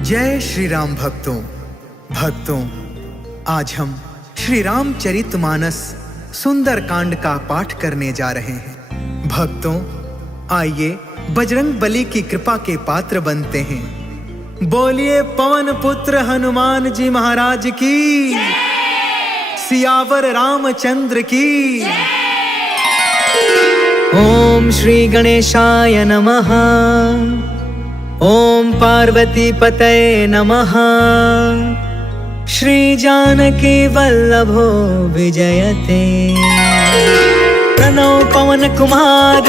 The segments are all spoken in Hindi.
जय श्री राम भक्तों, आज हम श्री रामचरितमानस सुंदर कांड का पाठ करने जा रहे हैं। भक्तों, आइए बजरंग बली की कृपा के पात्र बनते हैं। बोलिए पवन पुत्र हनुमान जी महाराज की, सियावर रामचंद्र की। ओम श्री गणेशाय नमः। ओम पार्वती पतये नमः। श्री जानकी वल्लभो विजयते। प्रणव पवन कुमार,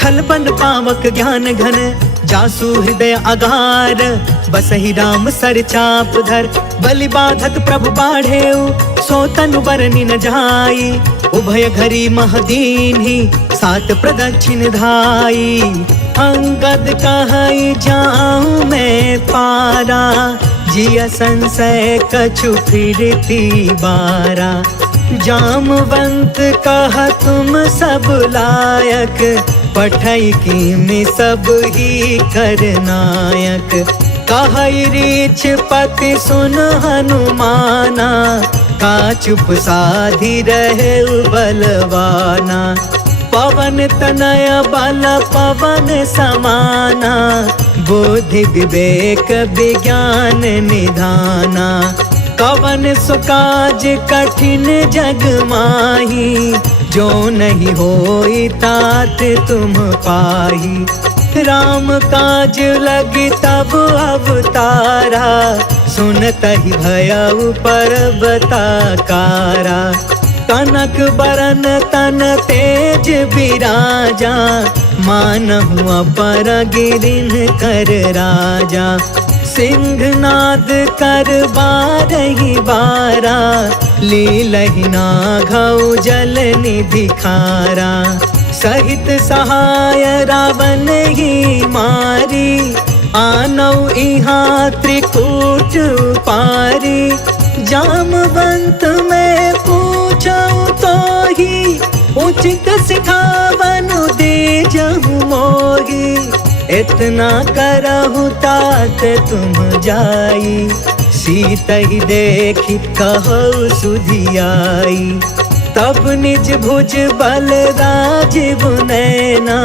खलपन पावक ज्ञान घन, जासु हृदय अगार, बसहि राम सर चाप धर। बलि बाधत प्रभु बाढ़ेउ, सो तनु बरनि न जाई। उभय घरी महदीन्हि, सात प्रदक्षिण धाई। अंगद कहई जाऊं मैं पारा, जिया संशय कछु फिरती बारा। जामवंत कहा तुम सब लायक, पठई की में सब ही करनायक। कहई रीछ पति सुन हनुमाना, का चुप साधी रहे बलवाना। पवन तनय बल पवन समाना, बुद्धि विवेक विज्ञान निधाना। कवन सुकाज कठिन जग माही, जो नहीं होई तात तुम पाही। राम काज लगी तब अवतारा, सुनतहि भयउ पर्वताकारा। कनक बरन तन तेज बिराजा, मानहु अपर गिरिन कर राजा। सिंहनाद कर बारहि बारा, लीलहि नाघउ जल निधि खारा। सहित सहाय रावण ही मारी, आनौ इहाँ त्रिकूट पारी। जामवंत में पूछऊ तो ही, उचित सिखावनु दीजहु मोही। इतना करहु तात तुम जाई, सीतहि देखि कहु सुधियाई। तब निज भुज बल राजीव नैना,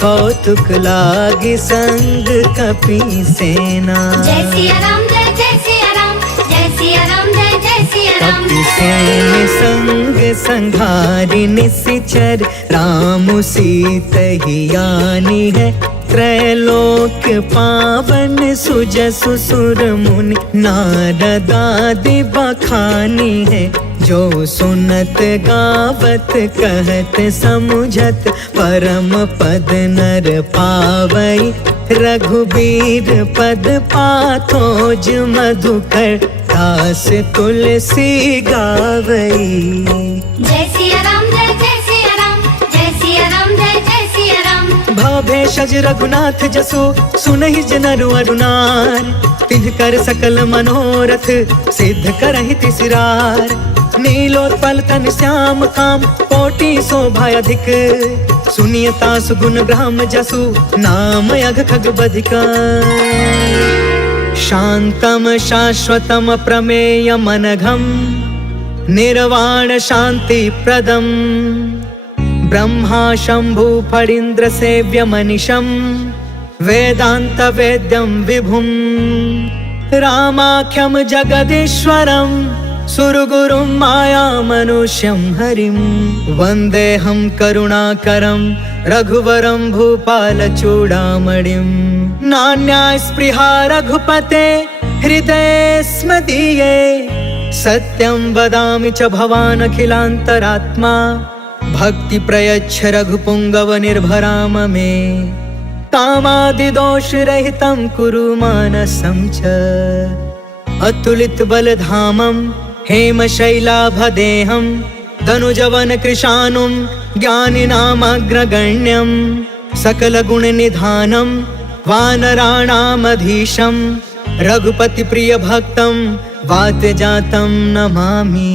कौतुक लागी संग कपि सेना। जय सिया राम, जय जय सिया राम, जय सिया राम, जय जय सिया राम। कपि सेन संग संघारि निशिचर, राम सीतहि आनी है। त्रैलोक पावन सुजसु सुर मुनि, नारद आदि बखानी है। जो सुनत गावत कहत समुझत, परम पद नर पावई। रघुबीर पद पाथोज मधुकर, दास तुलसी गावई। जय सिया राम, जय जय सिया राम, जय सिया राम, जय जय सिया राम। भव भेषज रघुनाथ जसु, सुनहि जनरु अरुनार। तिन्हकर सकल मनोरथ, सिद्ध करहि तिसरार। नीलोत्पल तन श्याम काम, कोटि शोभा अधिक। सुनियता सुगुण ब्रह्म जसु, नाम अघ खग बधिका। शांतम शाश्वतम प्रमेय मनघम, निर्वाण शांति प्रदम। ब्रह्मा शंभु फणीन्द्र सेव्य मनिषं, वेदांत वेद्यं विभुं। रामाख्यं जगदीश्वरं, सुरगुरुं माया मनुष्यं हरिं। वन्देऽहं करुणाकरं, रघुवरं भूपालचूडामणिं। नान्या स्पृहा रघुपते, हृदये स्म दीये। सत्यं वदामि च भवान् अखिलान्तरात्मा। भक्ति प्रयच्छ रघुपुंगव निर्भराम मे। कामादिदोष रहितं कुरु मानसं च। अतुलित बलधामं, हेम शैलाभदेहं। तनुजवन कृशानुं, ज्ञानिनामग्रगण्यं। सकल गुण निधानं, वानराणामधीशं। रघुपति प्रिय भक्तं, वातजातं नमामि।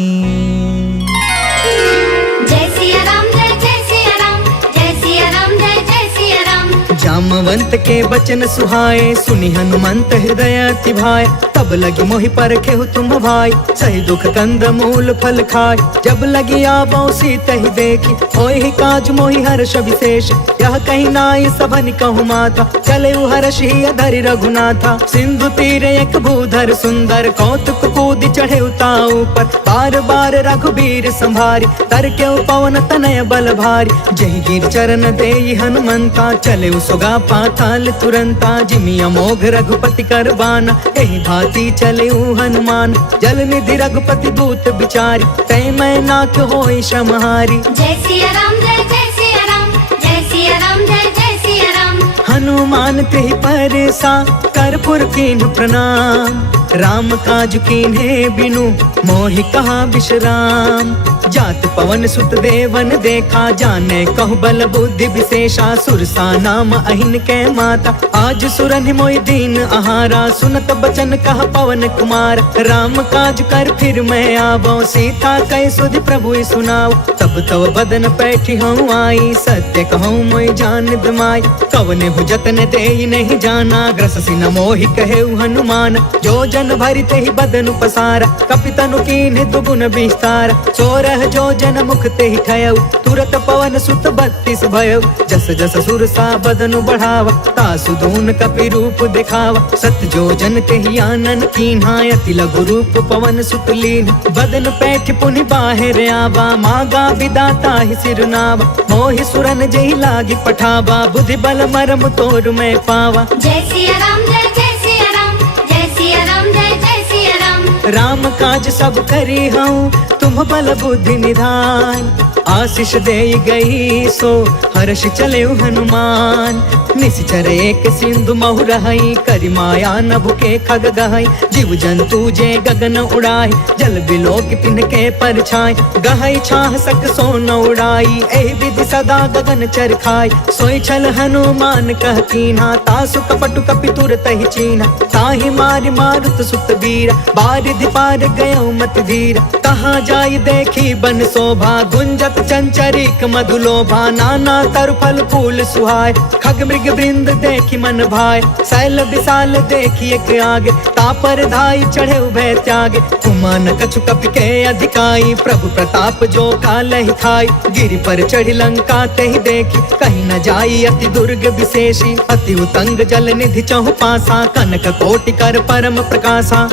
जय सिया राम, जय जय सिया राम, जय सिया राम, जय जय सिया राम। जामवंत के बचन सुहाए, सुनि हनुमंत हृदय अति भाए। तब लगी मोहि परखेहु तुम भाई, सही दुख कंद मूल फल खाय। जब लगी आवो सीत ही देखी, होहि काज मोहि हर्ष विशेष। यह कहीं नाई सबन कहु माथा, चले हर्ष ही अधरि रघुनाथा। सिंधु तीर एक भूधर सुंदर, कौतुक कूद चढ़े उताऊ पर। बार बार रघुबीर संभारी, तर के पवन तनय बल भारी। जही गिर चरण देई हनुमंता, चले सुगा पाताल तुरंता। जिमि अमोघ रघुपति कर बाना, एहि भांति चले हनुमान। जल निधि रघुपति दूत बिचारी, तै मैं नाथ होई समहारी। जय सिया राम जय जय सिया राम, जय सिया राम जय जय सिया राम। हनुमान तेहि परसा, कर्पूर कीन्ह प्रणाम। राम काज कीन्हे बिनु, मोहि कहा विश्राम। जात पवन सुत देवन देखा, जाने कहु बल बुद्धि विशेषा। सुरसा नाम अहिन के माता, आज सुरनि मोहि दीन आहारा। सुनत बचन कह पवन कुमार, राम काज कर फिर मैं आवो। सीता कह सुधि प्रभु सुनाओ, तब तब बदन पैठी हूँ आई। सत्य कहूँ मोहि जान दमाई, कवने हु जतन देई नहीं जाना। ग्रससि न मोहि कहेउ हनुमान, जो जन भरि तेहि बदनु पसारा। कपितनु कीन्ह दुगुन विस्तार, सोरह जो जन मुख तेहि ठयउ। तुरत पवन सुत 32 भयउ, जस जस सुरसा बदनु बढ़ावा। तासु दून कपि रूप दिखावा, सत जो जन तेहि आनन कीन्हा। अति लघु रूप पवन सुत लीन, बदन पैठ पुनि बाहिर आवा। मागा विदाता ही सिरनावा, मोहि सुरन जहि लागी पठावा। बुद्धि बल मरम तोर मैं पावा। जय सिया राम जय जय सिया राम, जय सिया राम जय जय सिया राम। राम काज सब करी हूँ, तुम बल बुद्धि निधान। आशीष दे गई सो, हर्ष चले हनुमान। निश्चर एक सिंधु महु रहई, करि माया नभ के खग गहई। जीव जंतु जे गगन उड़ाई, जल बिलोक तिनके परछाई। गहई छाह सक सो न उड़ाई, एहि विधि सदा गगन चर खाई। सोई छल हनुमान कह कीन्हा, तासु कपटु कपि तुरत ही चीन्हा। ताहि मारि मारुत सुत बीरा, बारिधि पार गयो मति धीरा। कहाँ जाई देखी बन शोभा, गुंजत चंचरिक मधुलोभा। नाना तरु फल फूल सुहाय, खग मृग वृंद देखी मन भाय। शैल विशाल देखी एक आगे, तापर धाई चढ़े उभय त्यागे। कुमान कछु कपि के अधिकाई, प्रभु प्रताप जो कालहि थाई। गिरि पर चढ़ी लंका तेहि देखी, कहीं न जाई अति दुर्ग विशेषी। अति उतंग जल निधि चहु पासा, कनक कोटि कर परम प्रकाशा।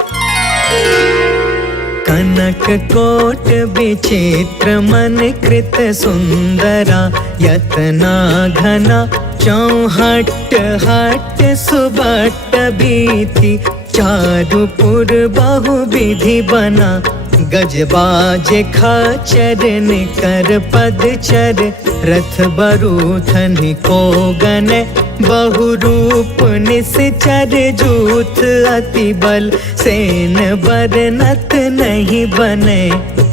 कनक कोट विचित्र मन कृत सुंदरा। यतना घना चौहट हट सुबट बीथी। चारुपुर बहु विधि बना, गजबाज खचर निकर पदचर। रथ बरूथन को गन, बहु रूप निश्चर। जूथ अति बल, सेन बरनत नहीं बने।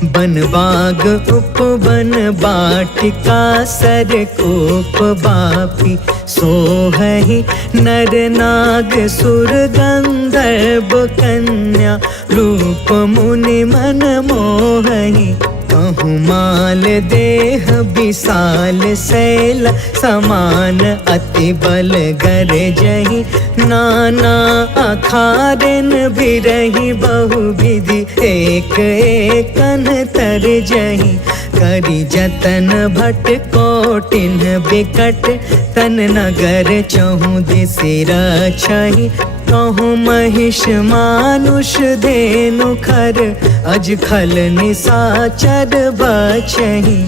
बन बाग उपवन बाटिका, सर कोप बापी। सोहहि नर नाग सुर गंधर्व कन्या। रूप मुनि मन मोहहि, कहूँ माल देह विशाल शैल। समान अति बल गरजहि, नाना अखारन बिरहि। बहु विधि एक एकन तरजहि। करि जतन भट कोटिन बिकट, तन नगर चहु दिसि रक्षहि। कहूँ महिष मानुष धेनु खर, अज खल निसाचर बचहि।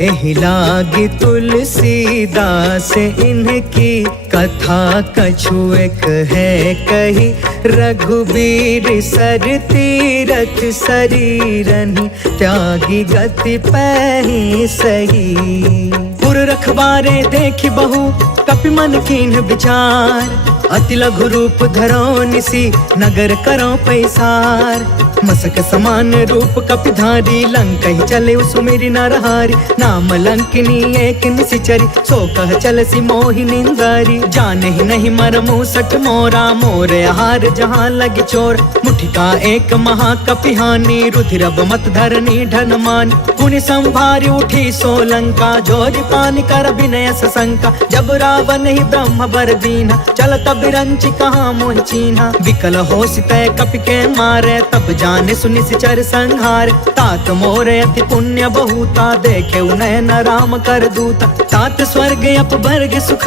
एहि लागी तुलसीदास इनकी, कथा कछु एक है कही। रघुबीर सर तीरथ शरीरनि, त्यागी गति पैहि सही। पुर रखवारे देखि बहु, कपि मन कीन्ह विचार। अति लघु रूप धरो निसी नगर करो पैसार। मसक समान रूप कपिधारी लंका ही चले सुमेरी नरहारी। नाम लंकिनी एक निशिचरी सो कह चल सी मोहि निंदारी। जाने ही नहीं मरमु सट मोरा मोर आहार जहाँ लगी चोर। मुठिका एक महाकपिहानी रुधिरब मत धरनी ढन मान। पुनि संभारी उठी सोलंका जोरी पानी कर विनय सशंका। जब रावण ही ब्रह्म बर दीना चल तब रंची कहाँ मोहि चीन्हा। विकल हो सितय कपि के मारे तब जाने सुनि सिचर संहार। तात मोर अति पुण्य बहुता देखे नयन राम कर दूता। तात स्वर्ग अपवर्ग सुख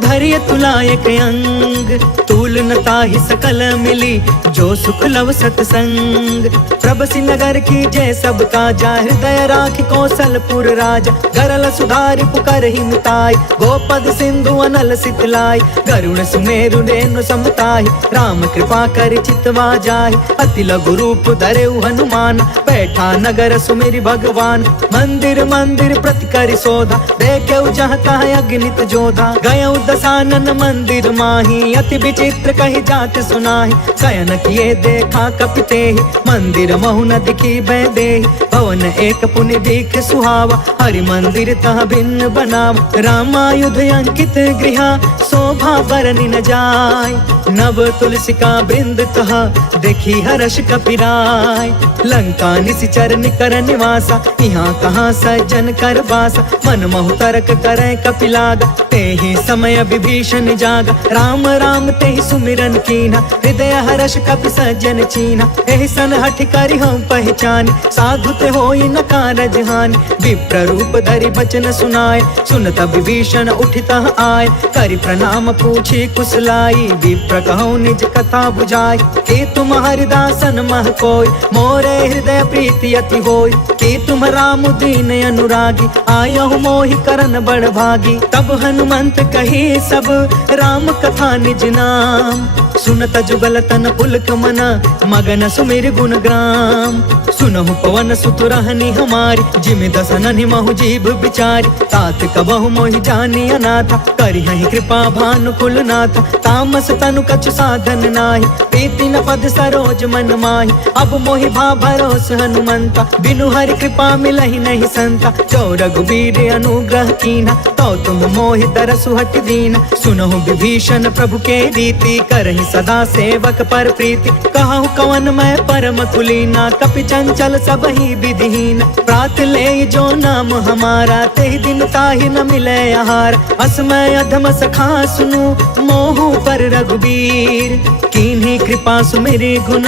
धरिय तुलायक अंग। तूल न ताहि सकल मिली जो सुख लव सतसंग। प्रभसी नगर की जय सब काजा हृदय राखि कौशलपुर राजा। गरल सुधारि पुकर ही मिताई गोपद सिंधु अनल सितलाई। गरुण सुमेरु रेणु समताहि राम कृपा कर चितवा जाहि। अति लघु रूप धरेउ हनुमान बैठा नगर सुमेरि भगवान। मंदिर मंदिर प्रति करि शोधा देखेउ जहाँ तहाँ अगणित जोधा। गयउ दसानन मंदिर माही अति विचित्र कही जात सुनाही। शयन किए देखा कपितेहि मंदिर महु न दिखी बैदेहि। भवन एक पुनि दिख सुहावा हरि मंदिर तह भिन्न बनावा। रामायुध अंकित गृह शोभा बरनि न जाय। नव तुलसिका बृंद तह देखी हर्ष कपिराय। लंका निशिचर निकर निवासा यहाँ कहाँ सज्जन कर बासा। मन महु तर्क करे कपिलागा तेहि समय विभीषण जागा। राम राम तेहि सुमिरन कीन्हा हृदय हर्ष कपि सज्जन चीन्हा। एहि सन हठ करि हम पहचान साधु ते होई न कारज हानि। विप्र रूप धरि बचन सुनाए सुनत विभीषण उठितः आए। करि प्रणाम पूछी कुशलाई विप्र कहूँ निज कथा बुझाई। कि तुम हरिदासन मह कोई मोरे हृदय प्रीति अति होई। कि तुम राम दीन अनुरागी आयहु मोहि करन बड़ भागी। तब हनुमंत कही सब राम कथा निज नाम। सुनत जुगल तन पुलक मना मगन सुमिर गुण ग्राम। सुनहु पवन सुत रहनी हमारी जिमि दसननि महु जीव बिचारी। तात कबहु मोहि जानी अनाथा करिहहि कृपा भानु कुलनाथा। तामस तनु कछु साधन नाही प्रीति न पद सरोज मन माही। अब मोहि भा भरोस हनुमंता बिनु हरि कृपा मिलहि नहीं संता। जो रघुबीर अनुग्रह कीन्हा तो तुम मोहि तरसु हट दीना। सुनहु विभीषण प्रभु के रीति करहि सदा सेवक पर प्रीति। कहूँ कवन मैं परम कुलीना कपि चंचल सब ही विधिहीन। प्रात ले जो नाम हमारा तेहि दिन ताहि न मिले आहार। असमय अधम सखा सुनु मोहु पर रघुबीर। कीन्ही कृपा सुमेरि गुण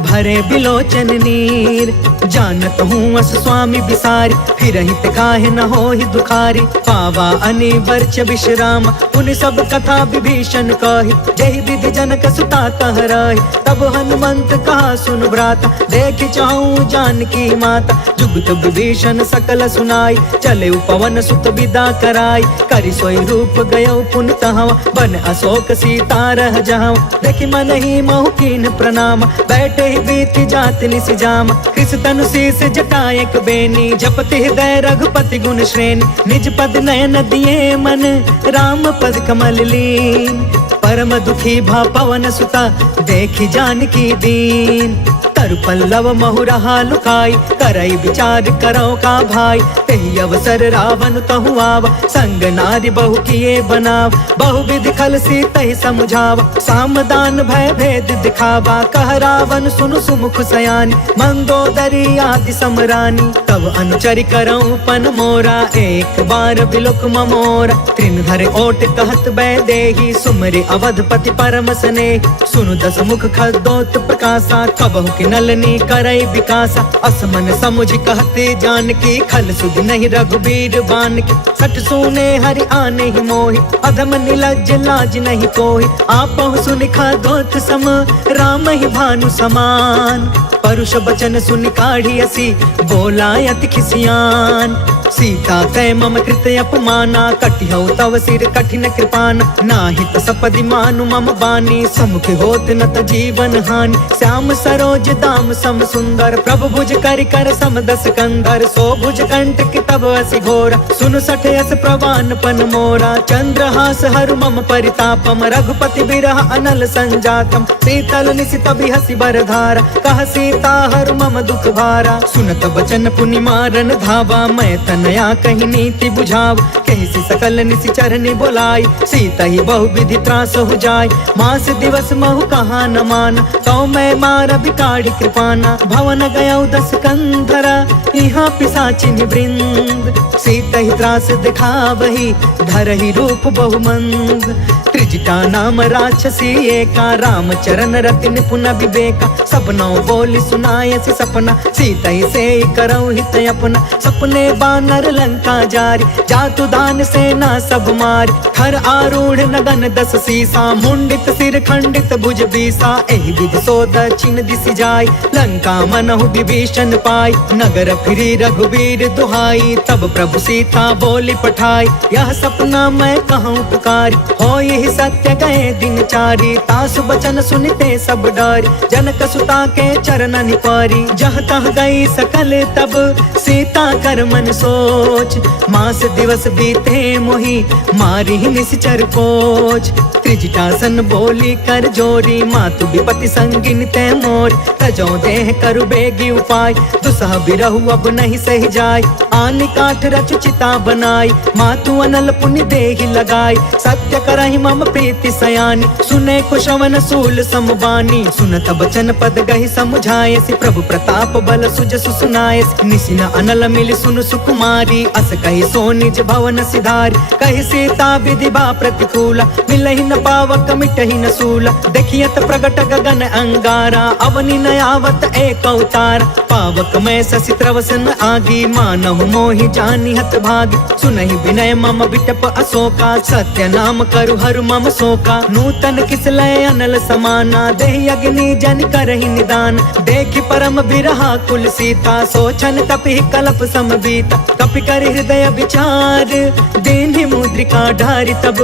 भरे बिलोचन नीर। जानत हूँ अस स्वामी बिसारी फिरहि ते काहे न होहि दुखारी। पावा अनि वर्ष विश्राम उन सब कथा विभीषण कही। जहि विधि जनक सुता कह रही तब हनुमंत कहा सुन भ्राता। देख चाहूं जानकी माता जुगत विभीषण सकल सुनाई। चले पवन सुत विदा कराई करि सोई रूप गयो पुनि तहवा। बन अशोक सीता रह जहाँ देखि मन ही महु कीन प्रणाम। बैठे ही बीती जात निसि जाम कृष तनु शीस जटायक बेनी। जपति हृदय रघुपति गुण श्रेणी निज पद नयन दिए मन राम पद कमल लीन। परम दुखी भा पवन सुता देखी जानकी दीन। तरु पल्लव महु रहा लुकाई करई विचार करो का भाई। तेहि अवसर रावण तहु आवा संग नारी बहु किए बनाव। बहु विधि खल सी तहि समझावा सामदान भय भेद दिखावा। कह रावण सुनु सुमुख सयानी मंदोदरी आदि समरानी। तब अनुचरि करऊं पन मोरा एक बार बिलोक ममोरा। त्रिन धरे ओट कहत बैदेही सुमरि अवधपति परम स्नेह। सुनु दस मुख खदोत प्रकाशा कबहु कि नलनी करई विकासा। असमन समुझ कहते जानकी खल सुध नहीं रघुबीर बान की। सठ सुने हरि आने ही मोहि अधम निलज्ज लाज नहीं कोहि। आपहु सुनि खदोत सम राम ही भानु समान। परुष बचन सुनि काढ़ी असी बोला अति खिसियान। सीता कै मम कृत अपमाना, कटिहौ तव सिर कठिन कृपान। नाहित सपदि मानु मम बानी, समुख होत न त जीवन हानि। श्याम सरोज दाम सम सुंदर, प्रभु भुज करि कर सम दस कंधर। सो भुज कंटक तब असि घोर, सुन सठ यस प्रवान पन मोरा। चंद्रहास हरु मम परितापम, रघुपति बिरह अनल संजातम। शीतल निशित बिहसि बर धारा, कह सीता हरु मम दुख भारा। सुनत बचन पुनि मारन धावा, मैं तनया कही नीति बुझाव। कहि सकल निशि चरनि बोलाई, सीता ही बहु विधि त्रास हो जाय। मास दिवस महु कहा न मान, तो मैं मार बिकाढ़ी कृपाना। भवन गयौ दस कंधरा, यहाँ पिशाचिनि वृंद। सीता ही त्रास दिखावही, धरहि रूप बहुमंद। त्रिजटा नाम राक्षसी एका, राम चरण रति निपुण विवेका। सपनौ बोली सुनायसि सपना, सीता ही से करौ हित अपना। सपने बानर लंका जारी, जातु दान सेना सब मारी। थर आरूढ़ नगन दस सीसा, मुंडित सिर खंडित भुज बीसा। एहि विधि सो दक्षिण दिशि जाय, लंका मनहु विभीषण पाई। नगर फिरी रघुबीर दुहाई, तब प्रभु सीता बोली पठाई। यह सपना मैं कहूँ पुकारी, हो यही सत्य गए दिन चारी। तासु बचन सुनते सब डरी, जनक सुता के चरण निपारी। जह तह गई सकल तब सीता कर मन सोच, मास दिवस बीते मोहि मारी निश्चर कोच। त्रिजटासन बोली कर जोरी, मातु विपति संगिन ते मोर। तजो देह करु बेगी उपाय, दुसह बिरहु अब नहीं सही जाय। आनि काठ रचु चिता बनाई, मातु अनल पुनि देहि लगाई। सत्य करहि मम प्रीति सयानी, सुने कुशवन सूल समबानी। सुनत बचन पद गहि समुझायसि, प्रभु प्रताप बल सुजसु सुनायसि। निसिन अनल मिलि सुनु सुकुमारी, अस कहि सो निज भवन सिधारी। कहि सीता विधि बा प्रतिकूला, मिलहि न पावक मिटहि न सूला। देखियत प्रगट गगन अंगारा, अवनि न आवत एक अवतार। पावक मैं शशि त्रवसन आगी, मानहु मोहि जानि हत भागी। सुनहि विनय मम बिटप अशोका, सत्य नाम करु हरु मम शोका। नूतन किसलय अनल समाना, देहि अग्नि जन करहि निदान। देखि परम बिरहा कुल सीता, सोचन तपि कलप सम बीता। कपि कर हृदय विचार, दीन्हि मुद्रिका ढारि तब।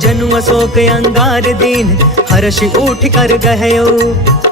जनु अशोक अंगार दीन, हर्षि उठ कर गहयो।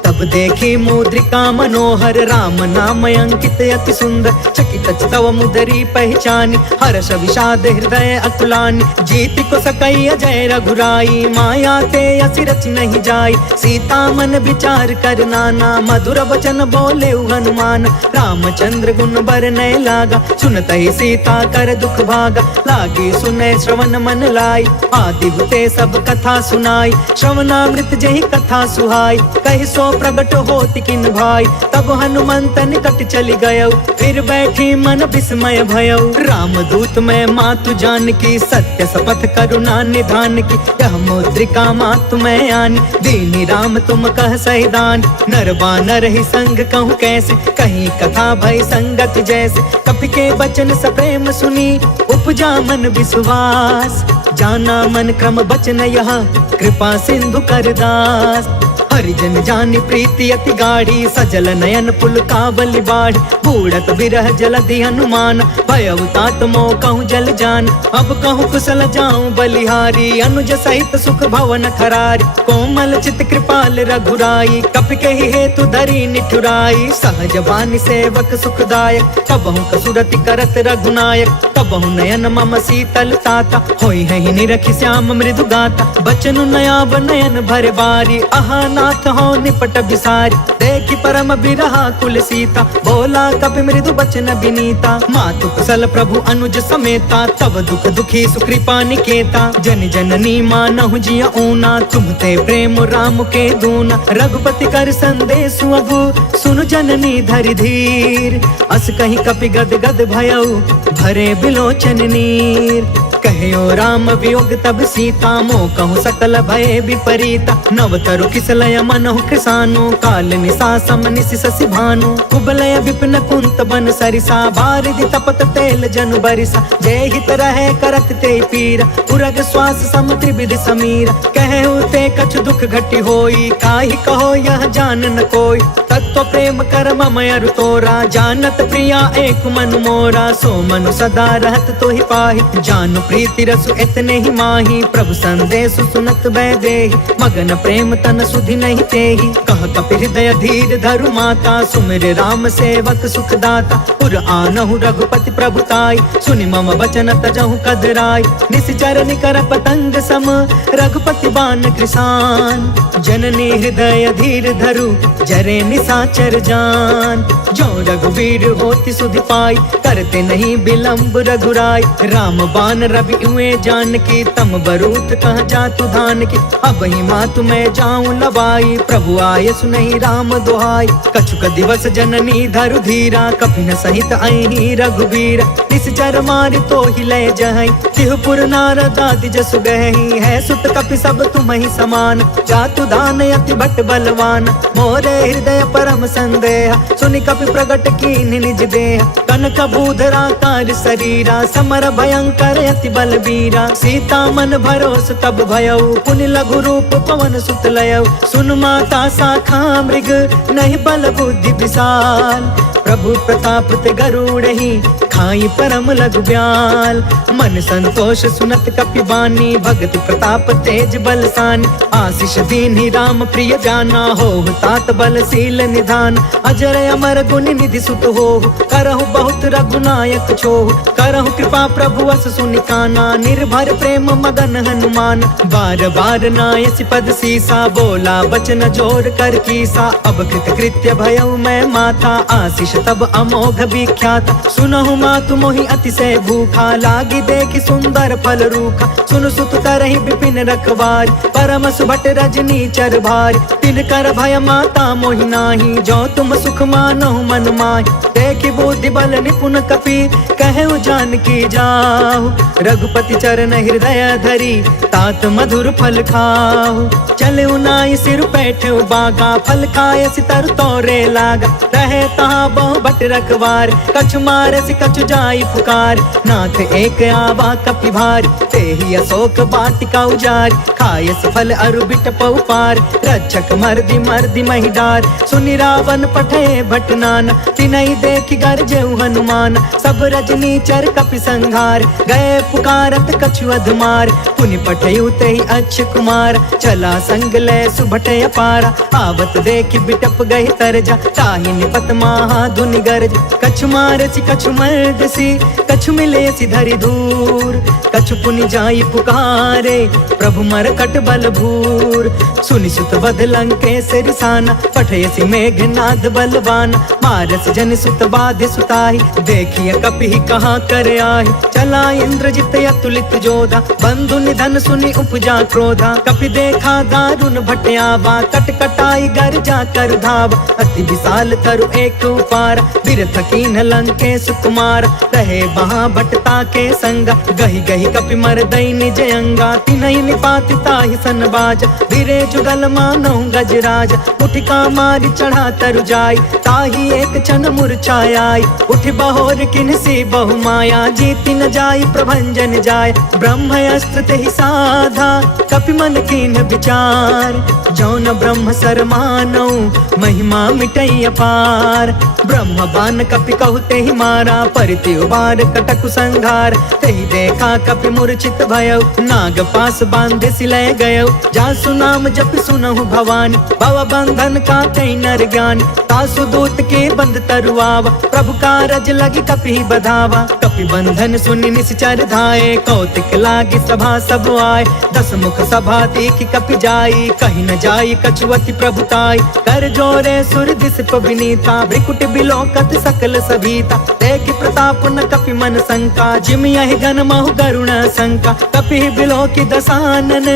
तब देखी मुद्रिका मनोहर, राम नाम अंकित अति सुंदर। चकित तव मुदरी पहचानी, हर्ष विषाद हृदय अकुलानी। जीति को सकई अजय रघुराई, माया ते असि रच नहीं जाई। सीता मन विचार कर नाना, मधुर वचन बोले हनुमान। रामचंद्र गुण बरनय लागा, सुनत ही सीता कर दुख भागा। लागी सुने श्रवण मन लाई, आदि हुते सब कथा सुनाई। श्रवणामृत जही कथा सुहाई, कहि सो प्रगट होति किन भाई। तब हनुमंत निकट चली गयो, फिर बैठी मन विस्मय भयो। राम दूत मैं मातु जान की, सत्य शपथ करुणा निधान की। यह मुद्रिका मातु मैं आनी, दीनी राम तुम कह सहिदान। नर बानर ही संग कहूँ कैसे, कहीं कथा भई संगत जैसे। कपि के बचन सप्रेम सुनी, उपजा मन विश्वास। जाना मन क्रम बचन यह, कृपा सिंधु कर दास। हरिजन जानि प्रीति अति गाढ़ी, सजल नयन पुल कावली बाढ़। बूढ़त बिरह जलधि हनुमान, भयउ तात मोह कहूँ जल जान। अब कहूँ कुशल जाऊं बलिहारी, अनुज सहित सुख भवन खरारी। कोमल चित कृपाल रघुराई, कपि कहि हेतु धरी निठुराई। सहज बानी सेवक सुखदायक, कबहु कसुरति करत रघुनायक। कबहु नयन मम शीतल ताता, होई है निरखि श्याम मृदु गाता। बचनु नयाब नयन भर बारी, आहा नाथ हो निपट बिसारी। देखि परम बिरहा कुल सीता, बोला कपि मृदु बचन विनीता। मातु कुशल प्रभु अनुज समेता, तब दुख दुखी सुकृपा निकेता। जन जननी मानहु जिय ऊना, तुम ते प्रेम राम के दूना। रघुपति कर संदेश अगु, सुनु जननी धरि धीर। अस कहीं कपि गद गद भयउ, भरे बिलोचन नीर। कहो राम वियोग तब सीता, मोह कहूँ सकल भय विपरीता। नव तरु किसलय मनहु कृसानु, काल निसा सम निसि शशि भानु कुबलय विपिन कुंत बन सरिसा बारिधि तपत तेल जनु बरिसा जय हित रहे करत ते पीरा उरग श्वास सम त्रिविध समीरा कहु ते कछु दुख घटी होई काहि कहो यह जान न कोई तत्व प्रेम कर मम अरु तोरा जानत प्रिया एक मनु मोरा सो मनु सदा रहत तो ही पाहि जानु प्रीति रसु इतने ही माही प्रभु संदेश सुनत बै देहि मगन प्रेम तन सुधि नहीं तेहि कह कपि हृदय धीर धरु माता सुमिर राम सेवक सुख दाता पुर आनहु रघुपति प्रभुताई सुनि मम वचन तजहु कदराई निश्चर निकर पतंग सम रघुपति बान कृसान जननी हृदय धीर धरु जरे निसाचर जान जो रघुवीर होति सुधि पाई करते नहीं विलंब रघुराई राम बान रवि हुए जान की तम बरूत कह जातु धान की अब ही मातु मैं जाऊं लवाई प्रभु आय सुनहि राम दोहाई कछुक दिवस जननी धरु धीरा कपि न सहित अहि रघुवीर निश्चर मारि तो ही लय जहई तिहुपुर नारद आदि जसु गहई है सुत कपि सब तुम ही समान जातु दान अति भट बलवान मोरे हृदय परम संदेह सुनि कपि प्रगट कीन निज देह कनक भूधरा कार शरीरा समर भयंकर अति बलबीरा सीता मन भरोस तब भयउ पुनि लघु रूप पवन सुत लयउ सुन माता शाखा मृग नहीं बल बुद्धि विशाल प्रभु प्रताप ते गरुड़हि खाई परम लघु ब्याल मन संतोष सुनत कपि बानी भगति प्रताप तेज बलसानी आशीष दीन्हि राम प्रिय जाना हो तात बलशील निधान अजर अमर गुण निधि सुत हो करहु बहुत रघुनायक छोह करहु कृपा प्रभु अस सुनि काना निर्भर प्रेम मगन हनुमान बार बार नायसि पद सीसा बोला बचन जोर कर कीसा अब कृत कृत्य भयउ मैं माता आशीष तब अमोघ विख्यात सुनहु मातु मोहि अतिशय भूखा लागी देखि सुंदर फल रूखा सुन सुत करहि विपिन रखवार परम सुभट रजनी चर भार तिन कर भय माता मोहि नाही जो तुम सुख मानहु मन माहि देखि बुद्धि बल निपुण कपि कहु जान की जाहु रघुपति चरण हृदय धरी तात मधुर फल खाहु चले नाई सिर बैठे बागा फल खाए सितर तोरे लागा रहे तहाँ बहु बट रखवार कछु मारे सि कछु जाई पुकार नाथ एक आवा कपि भार ते ही अशोक बाटिका उजार खाए सि फल अरु बिट पार रक्षक मर्दि मर्दि महि डार सुनि रावण पठे भट नाना तिनहि देखि गरजेउ हनुमान सब रजनी चर कपि संघार गए पुकारत कछु अधमार पुनि पठयु तेहि अच्छ कुमार चला संग ले सुभट अपारा आवत देखि बिटप गहि तरजा ताहि निपत महा धुनि गरज कछु मारसि कछु मर्दसि कछु मिलेसि धरि धूर कछु पुनि जाई पुकारे प्रभु मरकट बल भूर सुनि सुत बध लंकेश रिसाना पठयसि मेघनाद बलवान मारस जन सुत बाधे सुताहि देखिए कपि कहाँ कर आहि चला इंद्रजित अतुलित जोधा बंधु निधन सुनि उपजा क्रोधा कपि देखा दारुण भटयावा कट कटाई गर जा कर धाव अति विशाल तरु एक उपार बिरथ कीन लंकेश कुमार रहे वहाँ भटता के संगा गहि गहि कपि मर दई निज अंगा तिनहि निपाति ताहि सन बाज बिरे जुगल मानहु गजराज उठिका मारि चढ़ा तरु जाय ताहि एक क्षण मूर्छाय उठि बहोर किन्सी बहु माया जीति न जाय प्रभंजन जाय ब्रह्म अस्त्र तेहि साधा कपि मन कीन विचार जौन ब्रह्म सर मानौ महिमा मिटई अपार ब्रह्म बान कपि कहु तेहि मारा परिति उबार कटकु संघार तेहि देखा कपि मूर्छित भयउ नाग पास बांधे सिलय गयउ जासु नाम जप सुनहु भवानी भव बंधन का कई नर ज्ञान तासु दूत के बंध तरुआवा प्रभु कारज लगी कपि बधावा कपि बंधन सुनि निश्चर धाये कौतिक लागी सभा सब आए दस मुख सभा देखि कपि जाई कहीं न जाई कछुअति प्रभुताई कर जोरे सुर दिस विनीता भ्रिकुट बिलोकत सकल सभीता देखि प्रताप न कपि मन शंका, जिम यहि गण महु गरुण शंका, कपि बिलो की दसानन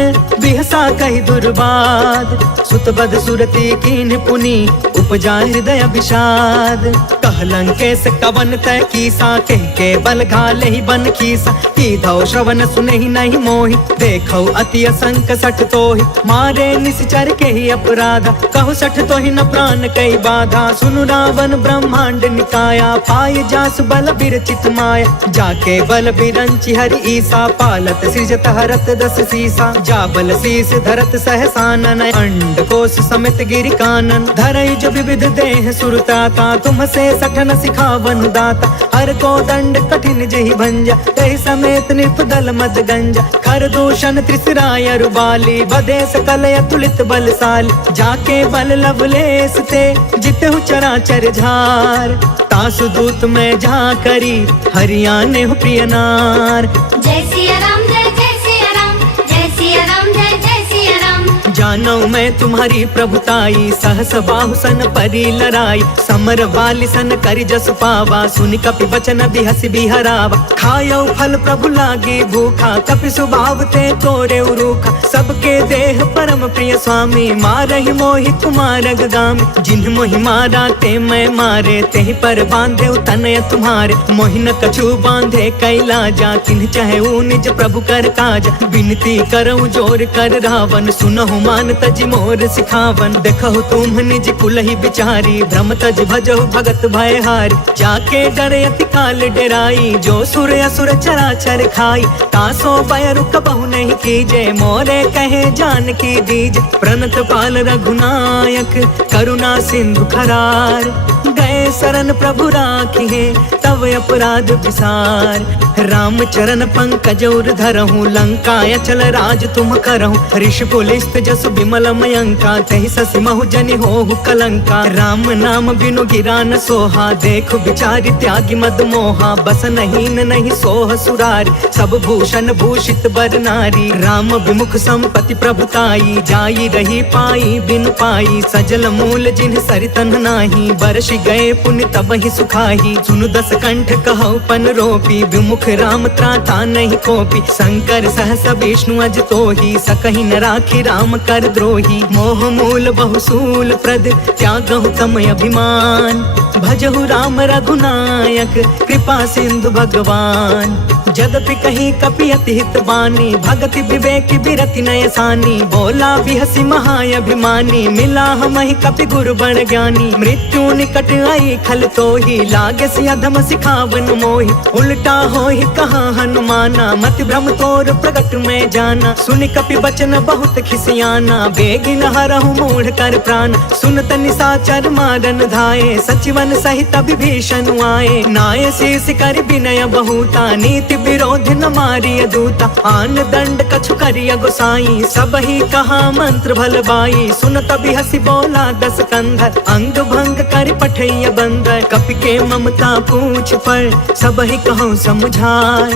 बिहसा कहि दुर्बाद, सुत बद सुरती कीन्ह पुनि उपजा हृदय विषाद, कहलंकेश कवन तय कीसा, कह के बल घाले ही बन खीसा, की धौ श्रवण सुनहि नहीं मोहि, देखौ अति असंक सठ तोहि, मारे निश्चर के ही अपराधा, कहु सठ तोहि न प्राण कई बाधा, सुनु रावण ब्रह्मांड निकाया, पाय जासु बल बिरचित माया, जाके बल बिरंचि हरि ईसा, पालत सृजत हरत दस सीसा, जा बल शीस धरत सहसानन, अंड कोश समेत गिरि कानन, धरई जो विविध देह सुरताता, तुम से सठन सिखावन दाता, हर को दंड कठिन जहि भंजा, तहि समेत निपदल मद गंजा, खर दूषण त्रिसराय रुबाली, बदे सकल अतुलित बलशाली, जाके बल लवलेस ते जितहु चराचर झार, तासु दूत में जा करी हरियाणे हो प्रिय नार। जय सिया राम जय जय सिया राम, जय सिया राम जय जय सिया राम। जानो मैं तुम्हारी प्रभुताई, सहस बाहु सन परी लड़ाई, समर वाली सन करि जस पावा, सुनि कपि बचन बिहसि बिहरावा, खायो फल प्रभु लागे भूखा, कपि स्वभाव ते तोरे उरूखा, सबके देह परम प्रिय स्वामी, मारहि मोहि कुमार गामी, जिन्ह मोहि मारा ते मैं मारे, तेहि पर बांधे तनय तुम्हारे, मोहि न कछु बांधे कैलाजा, किन्ह चाहे निज प्रभु कर काजा, विनती करऊं जोर कर रावण, सुनहु मान तज मोर सिखावन, देखहु तुम निज कुलहि बिचारी, भ्रम तज भजहु भगत भयहारी, जाके डरे अति काल डेराई, जो सुर असुर चराचर खाई, तासो भय रुक बहु नहीं कीजे, मोरे कहे जान की दीज, प्रणत पाल रघुनायक करुणा सिंधु खरार, गए शरण प्रभु राखिए तब अपराध विसार, राम चरण पंकज उर धरहूँ, लंका अचल राज तुम करहूँ, ऋषि पुलिस्त जसु विमल मयंका, तहि ससि महु जनि होहु कलंका, राम नाम बिनु गिरा न सोहा, देखु बिचारी त्यागी मद मोहा, बस नहीं सोह सुरारी, सब भूषण भूषित बर नारी, राम विमुख संपत्ति प्रभुताई, जाई रही पाई बिनु पाई, सजल मूल जिन्ह सरितन नाही, बरसि गए पुण्य तब ही सुखाही, सुनु दस कंठ कहौ पन रोपी, विमुख राम त्राता नहीं कोपी, शंकर सहस विष्णु अज तोहि, सकहि न राखी राम कर द्रोही, मोह मूल बहुसूल प्रद त्यागहु तम अभिमान, भजहु राम रघुनायक कृपा सिंधु भगवान, जदपि कहीं कपि अति हित बानी, भगति विवेक बिरति नय सानी, बोला बिहसि महाअभिमानी, मिला हमहि कपि गुरु बड़ ज्ञानी, मृत्यु निकट आई खल तोहि, लागे सि अधम सिखावन मोहि, उल्टा होहि कहाँ हनुमाना, मति भ्रम तोर प्रगट में जाना, सुनि कपि बचन बहुत खिसियाना, बेगिन हरहु मूढ़ कर प्राण, सुनत निशाचर मारन धाये, सचिवन सहित विभीषण आए, नाय शीस कर विनय बहुता, नीति विरोध न मारिय दूता, आन दंड कछु करिय गोसाई, सब ही कहा मंत्र भल बाई, सुनत बिहसि बोला दस कंधर, अंग भंग कर पठैय बंदर, कपि के ममता पूछ पर सब ही कहूँ समझाए,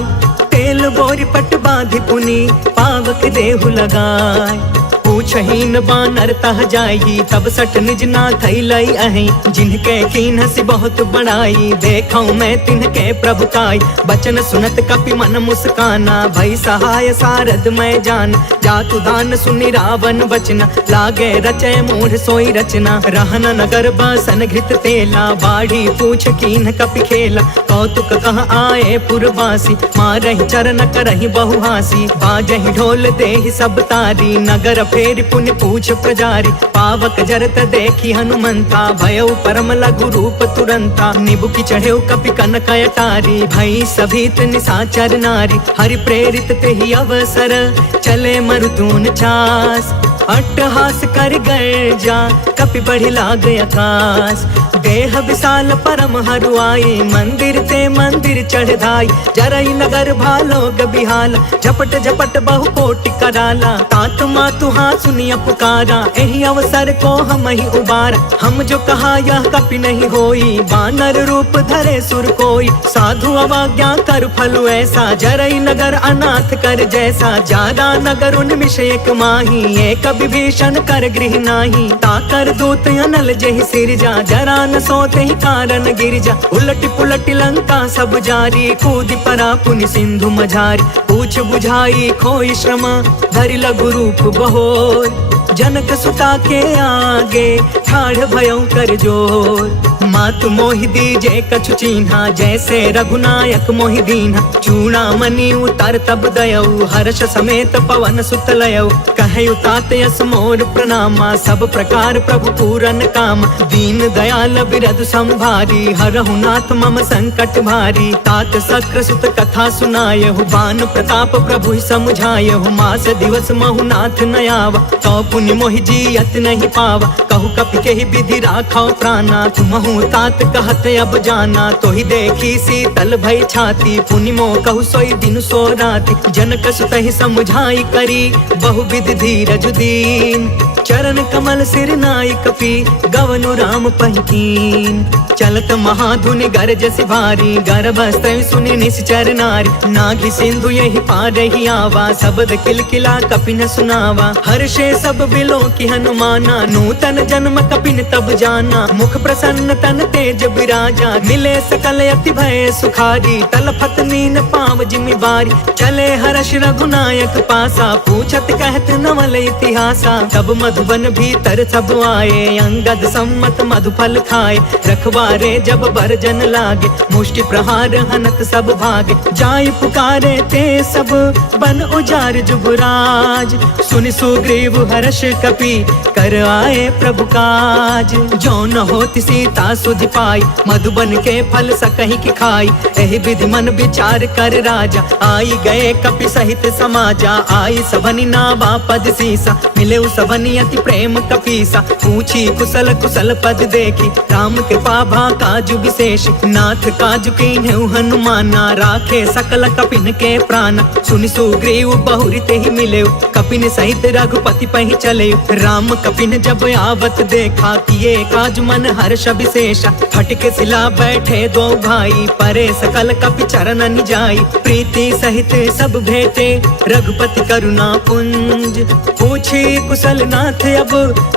तेल बोरी पट बांधि पुनि पावक देहु लगाए, पूछहीन बानर तह जाई, तब सठ निज नाथ लई अहि, जिनके कीन्हसि बहुत बड़ाई, देखौ मैं तिनके प्रभुताई, बचन सुनत कपि मन मुस्काना, भई सहाय सारद मैं जान, जातु दान सुनि रावण बचना, लागे रचय मूढ़ सोई रचना, रहन नगर बासन घृत तेला, बाढ़ी पूछ कीन्ह कपि खेला, कौतुक कह आए पुरवासी, मारहि चरण करहि बहु हासी, बाजहि ढोल देहि सब तारी, नगर फेर पुण्य पूछ प्रजारी, पावक जरत देखी हनुमंता, भयउ परम लघु रूप तुरंता, निबुकी चढ़ेउ कपि कनक अटारी, भई सभीत निशाचर नारी, हरि प्रेरित तेहि अवसर, चले मरुतून छास, अट्टहास कर गर्जा कपि बढ़ि लाग आकाश, देह विशाल परम हरुआई, मंदिर ते मंदिर चढ़ धाई, जरई नगर भालोग बिहाला, झपट झपट बहु कोटि कराला, तात मातु हाँ सुनिया पुकारा, एहि अवसर को हम ही उबारा, हम जो कहा यह कपि नहीं होई, बानर रूप धरे सुर कोई, साधु अवज्ञा कर फलु ऐसा, जरई नगर अनाथ कर जैसा, जादा नगर उन मिश एक माही, एक विभीषण कर गृह नाही, ताकर दूत अनल जहि सिरजा, जरा न सोते ही कारण गिरजा। उलट पुलट लंका सब जारी, कूद परा पुनि सिंधु मझारी। पूछ बुझाई खोई श्रम, धरि लघु रूप बहोर, जनक सुता के आगे ठाढ़ भयं कर जोर। मातु मोहि दीजे कछु चीन्हा, जैसे रघुनायक मोहि दीन्हा। चूड़ामणि उतर तब दयऊ, हर्ष समेत पवन सुत लयऊ। कहयु तात यस मोर प्रणामा, सब प्रकार प्रभु पूरन काम। दीन दयाल बिरधु संभारी, हरहु नाथ मम संकट भारी। तात सक्र सुत कथा सुनायहु, बान प्रताप प्रभु समुझायहु। मास दिवस महु नाथ न आवा, तो पुनि मोहि जियत नहीं पावा। कहु कपि केहि विधि राखौ प्राणा, तुमहु तात कहत अब जाना। तो ही देखी शीतल भई छाती, पुनि मोह कहु सोई दिन सो राति। जनक सुत ही समुझाई करी, बहुविध धीरज दीन। चरण कमल सिर नाई कपि, गवनु राम पहिकीन। चलत महाधुनि गरजसि भारी, गर्भस्त्र सुनि निश्चर नारी। नाघि सिंधु यही पार ही आवा, शब्द किलकिला कपिन सुनावा। हर्षे सब बिलो की हनुमाना, नूतन जन्म कपिन तब जाना। मुख प्रसन्न तन तेज बिराजा, मिले सकल अति भय सुखारी। तलफत नीन पाव जिमि बारी, चले हर्ष रघुनायक पासा। पूछत कहत नवल इतिहासा, तब मधुबन भीतर सब आए। अंगद सम्मत मधुफल खाए, रखवारे जब बरजन लागे। मुष्टि प्रहार हनत सब भागे, जाय पुकारे ते सब बन उजार जुगराज। सुनि सुग्रीव हर्ष कपि, कर आए प्रभु काज। जो न होति सीता सुधि पाई, मधुबन के फल सकहि की खाई। एहि विधि मन विचार कर राजा, आई गए कपि सहित समाजा। आई सबनि नावा पद सीसा, मिले सबनि अति प्रेम कपीसा। पूछी कुशल कुशल पद देखी, राम के पाभा काजु विशेष। नाथ काजु कीन्हु हनुमाना, राखे सकल कपिन के प्राण। सुनि सुग्रीव बहुरी ते ही मिले, कपिन सहित रघुपति पहि चले। राम कपिन जब आवत देखा, किए काज मन हर्ष विशेषा। फटके सिला बैठे दो भाई, परे सकल कपि चरण जाई। प्रीति सहित सब भेटे, रघुपति करुणा पुंज। पूछी कुशल नाथ अब,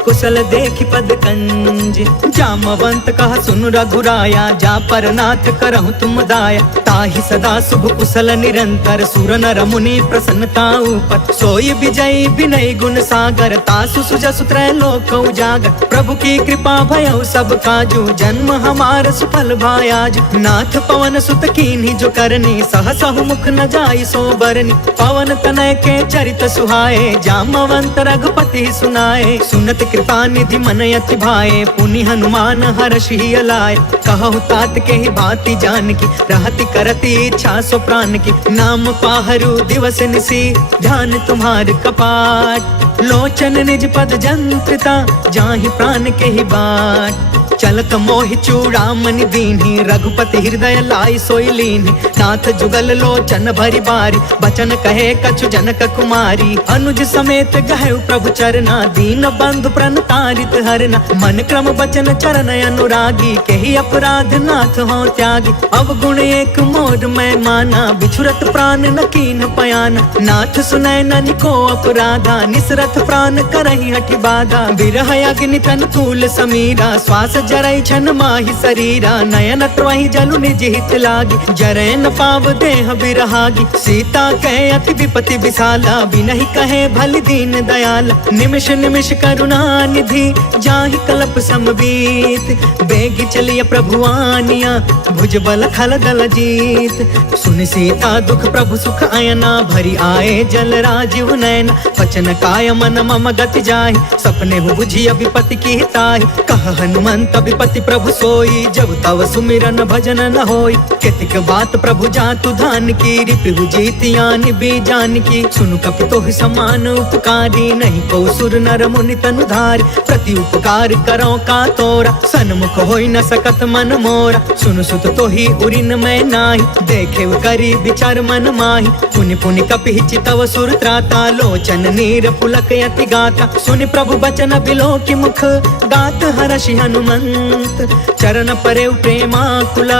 कुशल देखि पद कंज। जामवंत कहा सुन रघुराया, जा पर नाथ करहु तुम दाया। ताहि सदा शुभ कुशल निरंतर, सुर नर मुनि प्रसन्नता ऊपर। सोई विजयी विनय गुण सागर, तासु सुजसु त्रैलोक उजागर। प्रभु की कृपा भयउ सब काजू, जन्म हमार सुफल भायाज। नाथ पवन सुत कीन्ही जो करनी, सहसहु मुख न जाई सो बरनी। पवन तनय के चरित सुहाए, जामवंत रघुपति सुनाए। सुनत कृपा निधि मन अति भाए, पुनि हनुमान हर्षि अलाए। कहु तात के ही भांति जानकी, रहति करति इच्छा सो प्राण की। नाम पाहरु दिवस निसी, ध्यान तुम्हार कपाट। लोचन निज पद जंत्रिता, जाहि प्राण के ही बाट। चलत मोहि चूड़ामणि दीन्ही, रघुपति हृदय लाई सोई लीन्ही। नाथ जुगल लोचन भरि बारी, बचन कहे कछु जनक कुमारी। अनुज समेत गहु प्रभु चरना, दीन बंधु प्रणतारित हरना। मन क्रम बचन चरण अनुरागी, केहि अपराध नाथ हो त्यागी। अवगुण एक मोर मैं माना, बिछुरत प्राण न कीन पयाना। नाथ सुनय ननि को अपराधा, निसरथ प्राण करहि हठि बाधा। बिरह अग्नि तन तूल समीरा, श्वास जरई छन माहि शरीरा। नयन त्वहि जलु निज हित लागी, जरै न पाव देह बिरहागी। सीता कहे अति विपति विशाला, बिनहि कहे भलि दीन दयाला। निमिष निमिष करुणा निधि, जाहि कल्प समबीत। बेगी चलिय प्रभु आनिया, भुज बल खल दल जीत। सुनि सीता दुख प्रभु सुख अयना, भरी आए जल राजीव नयन। वचन काय मन मम गति जाहि, सपने हु बुझिय विपति की ताहि। कह हनुमंत विपति प्रभु सोई, जब तव सुमिरन भजन न होई। केतिक बात प्रभु जातु धान की, रिपु जीतियानि बीजान की। सुनु कपि तोहि समान उपकारी, नहीं को सुर नर मुनि तनु धारी। प्रति उपकार करो का तोरा, सन्मुख होई न सकत मन मोरा। सुनु सुत तोहि उरिन मैं नाही, देखे करी विचार मन माही। पुनि पुनि कपि चितव सुर त्राता, लोचन नीर पुलक यति गाता। सुनि प्रभु बचन बिलो की मुख, गात हर्षि हनुमंत संत। चरण परे प्रेमाकुल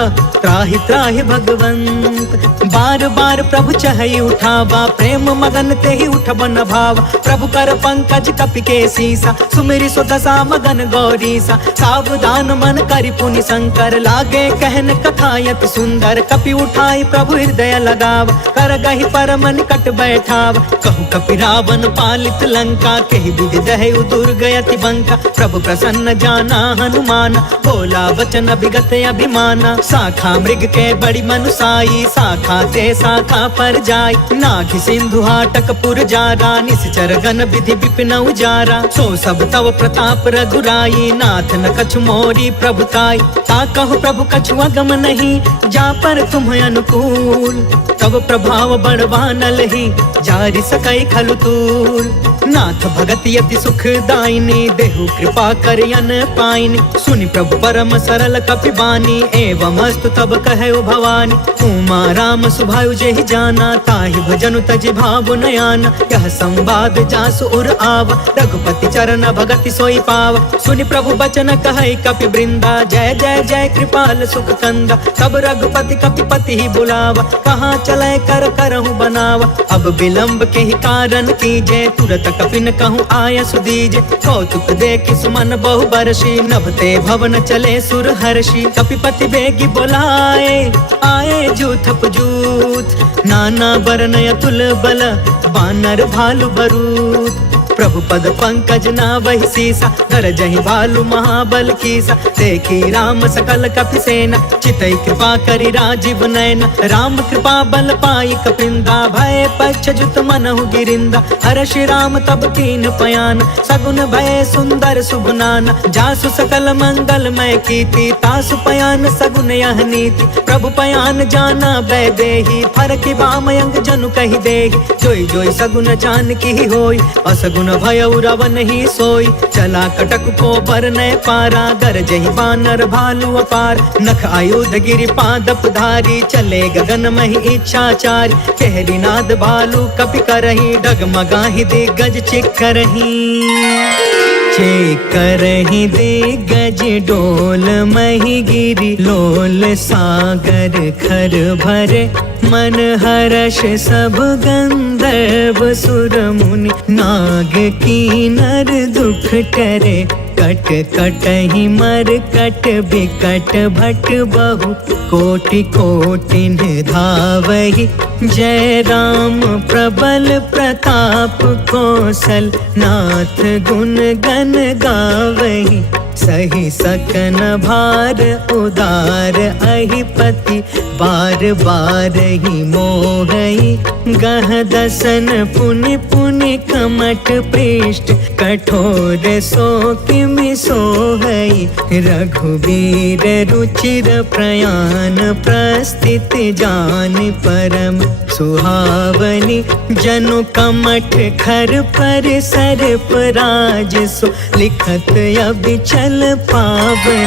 त्राहि त्राहि भगवंत। बार बार प्रभु चहई उठावा, प्रेम मगन ते ही उठ बन भावा। प्रभु कर पंकज कपि के सीसा, सुमिरि सो दशा मगन गौरीसा। सावधान मन करि पुनि शंकर, लागे कहन कथायत सुंदर। कपि उठाई प्रभु हृदय लगाव, कर गहि परम निकट बैठाव। कहु कपि रावण पालित लंका, केहि विधि दहु दुर्गयति बंका। प्रभु प्रसन्न जाना हनुमान, बोला वचन विगत अभिमाना। शाखा मृग के बड़ी मनुसाई, शाखा ते शाखा पर जाय। नाखि सिंधु हाटक पुर जारा, निश्चर गण विधि विपिन उजारा। सो सब तव प्रताप रघुराई, नाथ न कछु मोरी प्रभुताई। ताकहु प्रभु कछु अगम नहीं, जा पर तुम अनुकूल। तब प्रभाव बड़वानल ही, जारि सकई खलु तूल। नाथ भगत यति सुख दायिनी, देहु कृपा करयन पाइनी। सुनि प्रभु परम सरल कपि बानी, एवं अस्तु तब कहु भवानी। उमा राम सुभायु जेहि जाना, ताहि भजनु तजि भाव नयाना। यह संवाद जासु उर आवा, रघुपति चरण भगति सोई पावा। सुनि प्रभु बचन कहै कपि वृंदा, जय जय जय कृपाल सुख कंदा। तब रघुपति कपिपति ही बुलावा, कहाँ चलै कर करहु बनावा। अब विलंब के ही कारण कीजे, तुरत कपिन कहूँ आय सुदीजे। कौतुक देखि सुमन बहु बरसी, नभते भवन चले सुर हर्षि। कपिपति बेगी बोलाए, आए जूथप जूथ। नाना बरन अतुल बल, बानर भालु बरूद। प्रभु पद पंकज नावहि सीसा, गरजहि भालु महाबल कीसा। देखी राम सकल कपि सेना, चितई कृपा करि राजीव नयन। राम कृपा बल पाई कपिंदा, भय पश्चजुत मनहु गिरिंदा। हर्षि राम तब कीन पयान, सगुन भय सुंदर सुगुनाना। जासु सकल मंगलमय कीर्ति, तासु पयान सगुन यह नीति। प्रभु पयान जाना वैदेही, फरकि बामयंग जनु कहि देहि। जोई जोई सगुन जानकी ही होई, असगुन भय रावण ही सोई। चला कटक को बरनय पारा, गरजहि बानर भालु अपार। नख आयुध गिरि पादप धारी, चले गगन महि इच्छाचारी। केहरी नाद भालु कपि करही, डगमगाहि दिग्गज चिक्करही। करहि दिग्गज डोल महि गिरि, लोल सागर खर भरे। मन हर्ष सब गंधर्व सुर मुनि, नाग कीनर दुख टरे। कट कटहि मर कट बिकट भट बहु, कोटि कोटिन धावहि। जय राम प्रबल प्रताप कौशल, नाथ गुण गण गावहि। सही सकन भार उदार अहिपति, बार बार ही मोहई। गह दसन पुनि पुनि कमट पृष्ठ, कठोर सो किमि सोहई। रघुवीर रुचिर प्रयाण, प्रस्थित जान परम सुहावनी। जनु कमठ खर पर सर्प राज सो, लिखत अबिचल पावनी।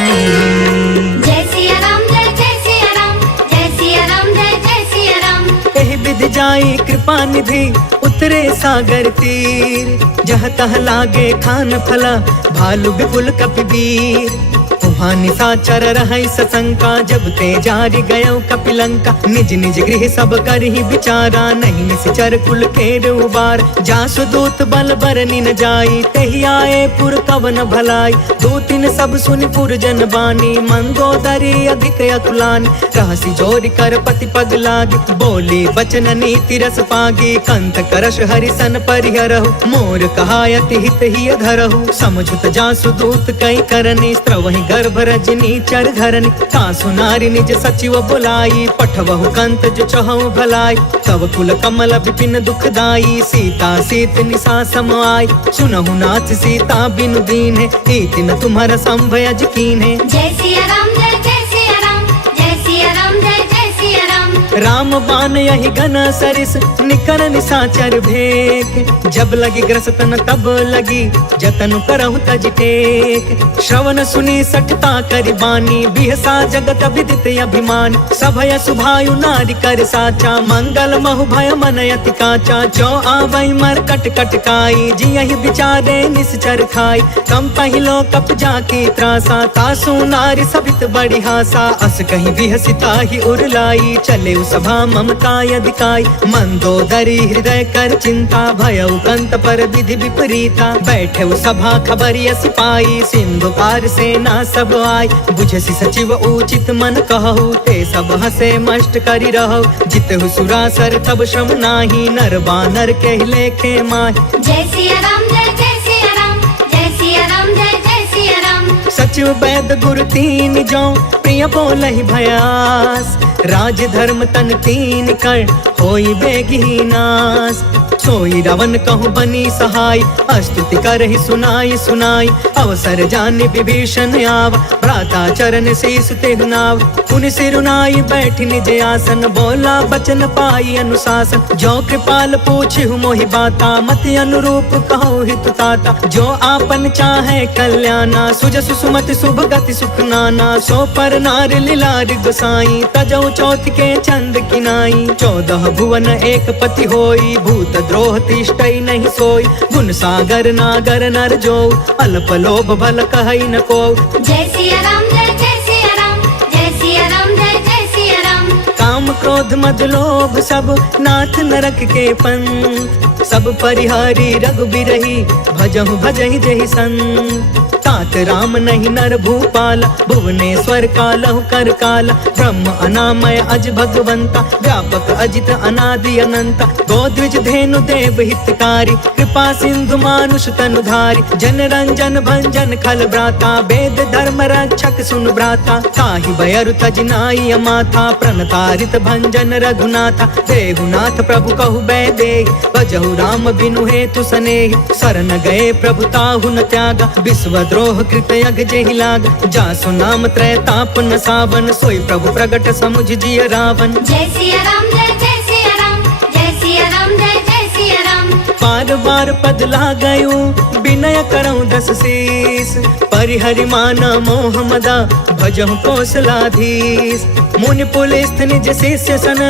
जय सिया राम जय जय सिया राम, जय सिया राम जय जय सिया राम। एहि विधि जाई कृपा निधि, उतरे सागर तीर। जह तह लागे खान फला, भालु विपुल कपिवीर। वहाँ निशाचर रहै सशंका, जब ते जारि गयो कपिलंका। निज निज गृह सब करहि विचारा, नहीं निश्चर कुल केर उबार। जासु दूत बल बरनि न जाई, तेहि आए पुर कवन भलाई। दूतिन सब सुनि पुर जन बानी, मंदोदरी अधिक अतुलानी। रहसि जोरि कर पति पग लागी, बोली वचन नीति रस पागी। कंत करश हरिसन परिहरहु, मोर कहायति हित ही धरहु। समझुत जासु दूत कई करनी, स्त्रवहि गर्भ रजनी चर धरनी। सासु नारी निज सचिव बुलाई, पठवहु कंत जो चहु भलाई। तब कुल कमल विपिन दुखदाई, सीता सीत निशा सम आई। सुनहु नाथ सीता बिनु दीन्हे, हीति न तुम्हारा संभयज कीन्हे। जय सिया राम जय जय सिया राम, जय सिया राम जय जय सिया राम। राम बान यही घन सरिस निकर निसाचर भेक। जब लगी ग्रसतन तब लगी जतन करहु तज टेक। श्रवण सुनी सठता करि बानी बिहसा जगत विदित अभिमान। सभय सुभायु नारी कर साचा मंगल महु भय मन अति काचा। जो आवै मर कट कट काई जियहि विचारे निश्चर खाई। कम पहिलो कप जाकी त्रासा तासु नारी सभित बड़ी हासा। अस कहीं बिहसिता ही उरलाई चले सभा ममता यदिकाई। मंदोदरी हृदय कर चिंता भयउ कंत पर विधि विपरीता। बैठे सभा खबरिय सिपाही सिंधु पार सेना सब आई। बुझसी सचिव उचित मन कहु ते सब हसे मष्ट करि रहु। जितहु सुरासर तब श्रम नाही नर बानर के लेखे माही। जय सिया राम जय सिया राम जय सिया राम जय सिया राम। सचिव वैद गुरु तीन जो प्रिय बोलहि भयास। राज धर्म तन तीन कर होई बेगी नास। सोई रावण कहूँ बनी सहाय स्तुति करहि सुनाई सुनाई। अवसर जाने विभीषण आव भ्राता चरण शीस तेहु नाव। पुनि सिरुनाई बैठि निज आसन बोला बचन पाई अनुशासन। जो कृपाल पूछहु मोहि बाता मति अनुरूप कहु हित ताता। जो आपन चाहे कल्याणा सुजसु सुमति शुभ गति सुख नाना। सो पर नार लीलार गोसाई तजौ चौथ के चंद किनाई। 14 भुवन एक पति होई भूत द्रोह तिष्ठई नहीं सोई। गुण सागर नागर नर जो अल्प लोभ भल कहई न को। जय सिया राम जय सिया राम जय सिया राम जय सिया राम। काम क्रोध मद लोभ सब नाथ नरक के पंथ। सब परिहारी रघुबीरहि भजहु भजहि जहि संत। तात राम नहीं नर भूपाल भुवनेश्वर कालहु कर काल। ब्रह्म अनामय अज भगवंता व्यापक अजित अनादि अनंता। गोद्विज धेनु देव हितकारी कृपा सिंधु मानुष तनुधारी। जन रंजन भंजन खल भ्राता वेद धर्म रक्षक सुन भ्राता। ताहि बयरु तज नाई माथा प्रणतारित भंजन रघुनाथा। देहुनाथ प्रभु कहु बैदेहि भजहु राम बिनु हेतु सनेहि। शरण गए प्रभु ताहु न त्यागा विश्व द्रोह कृत यग जेहि लाग। जासु नाम त्रय ताप न सावन सोई प्रभु प्रगट समुझ जिय रावण। जय सिया राम जय सिया राम जय सिया राम जय सिया राम। बार बार पद लागयु विनय करऊं 10 शीस। परिहरि माना मोह मदा भजहु कौशलाधीश। मुनि पुलिस निज शिष्य सन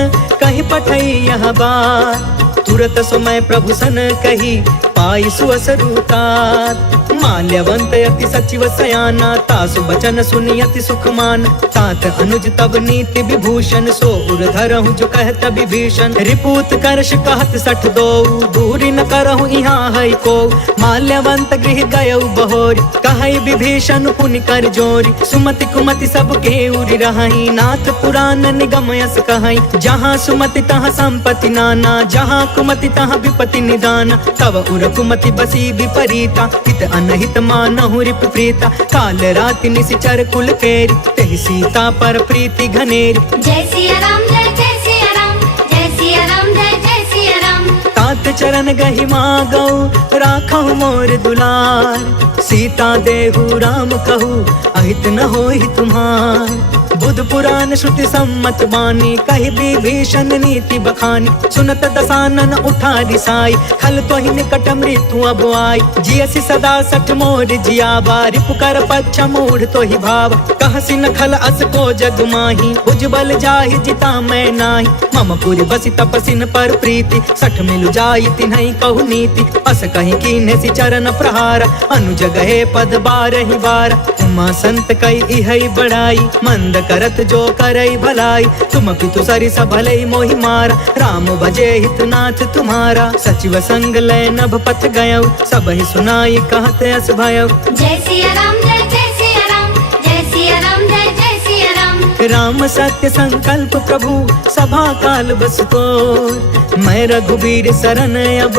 कहीं पठई यह बात। तुरत समय प्रभु सन कही पाई सुअसरुतात। माल्यवंत यति सचिव सयाना तासु बचन सुनि अति सुख मान। तात अनुज तब नीति विभूषण सो उर धरहु जो कहत विभीषण। रिपूत करश कहत 62 दूरी न करहु यहाँ है को। माल्यवंत गृह गयउ बहोरी कहई विभीषण पुनि कर जोरी। सुमति कुमति सब के उरि रहई नाथ पुराण निगम यस कहई। जहाँ सुमति तहाँ संपत्ति नाना जहाँ कुमति तहाँ विपत्ति निदान। तब उर कुमति बसी विपरीता हित अनहित मानहु रिप प्रीता। काल राति निशिचर कुल केरी तेहि सीता पर प्रीति घनेरी। जय सिया राम जय सिया राम जय सिया राम जय सिया राम। तात चरण गहि मागौ राखहु मोर दुलार। सीता देहु राम कहू अहित न होहि तुम्हार। बुध पुराण श्रुति सम्मत बानी कहि विभीषण नीति बखानी। सुनत दसानन उठा रिसाई खल तोहि निकट मृत्यु अब आई। जियसि सदा सठ मोर जियावा रिपुकर पक्ष मूढ़ तोहि भाव। कहसि न खल अस को जग माही उज्जवल जाहि जिता मैं नाही। मम पुरि बसि तपसिन पर प्रीति सठ मिलु जाई तिन्हई कहु नीति। अस कहीं कीन्हे सि चरण प्रहार अनुज गए पद बारहि बार। उमा संत कई इहई बड़ाई मंद करत जो करई भलाई। तुम पितु सरिस भलई मोहि मारा राम भजे हितनाथ तुम्हारा। सचिव संग लय नभ पथ गयउ सबहि सुनाई कहत अस भयउ। जय सिया राम जय सिया राम जय सिया राम जय सिया राम। राम सत्य संकल्प प्रभु सभा काल बस तोर। मैं रघुबीर शरण अब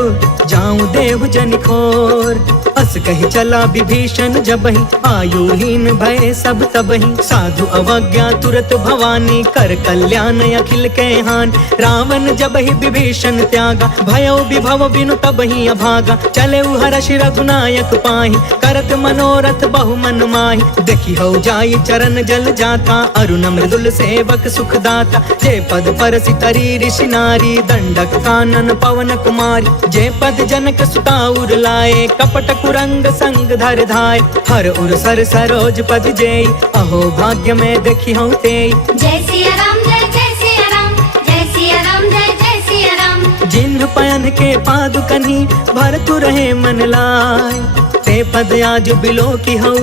जाऊं देहु जन खोर। अस कही चला विभीषण जबहि आयुहीन भय सब तबहि। साधु अवज्ञा तुरत भवानी कर कल्याण अखिल के हान। रावण जबहि विभीषण त्यागा भयो विभव बिनु तबहि अभागा। चले हर्ष रघुनायक पाहि करत मनोरथ बहु मन माहि। देखी हो जाई चरण जल जाता अरुण मृदुल कुल सेवक सुखदाता। जे पद पर सितरी ऋषि नारी, दंडक कानन पवन कुमारी। जे पद जनक सुता उर लाए, कपट कुरंग संग धर धाय। हर उर सर सरोज पद जेई, अहो भाग्य में देखी हूँ तेई। जय सिया राम जय सिया राम, जय सिया राम जय सिया राम। जिन्ह पयन के पादुकनी, भरतु रहे मन लाय। ते पद आज बिलो की हऊ,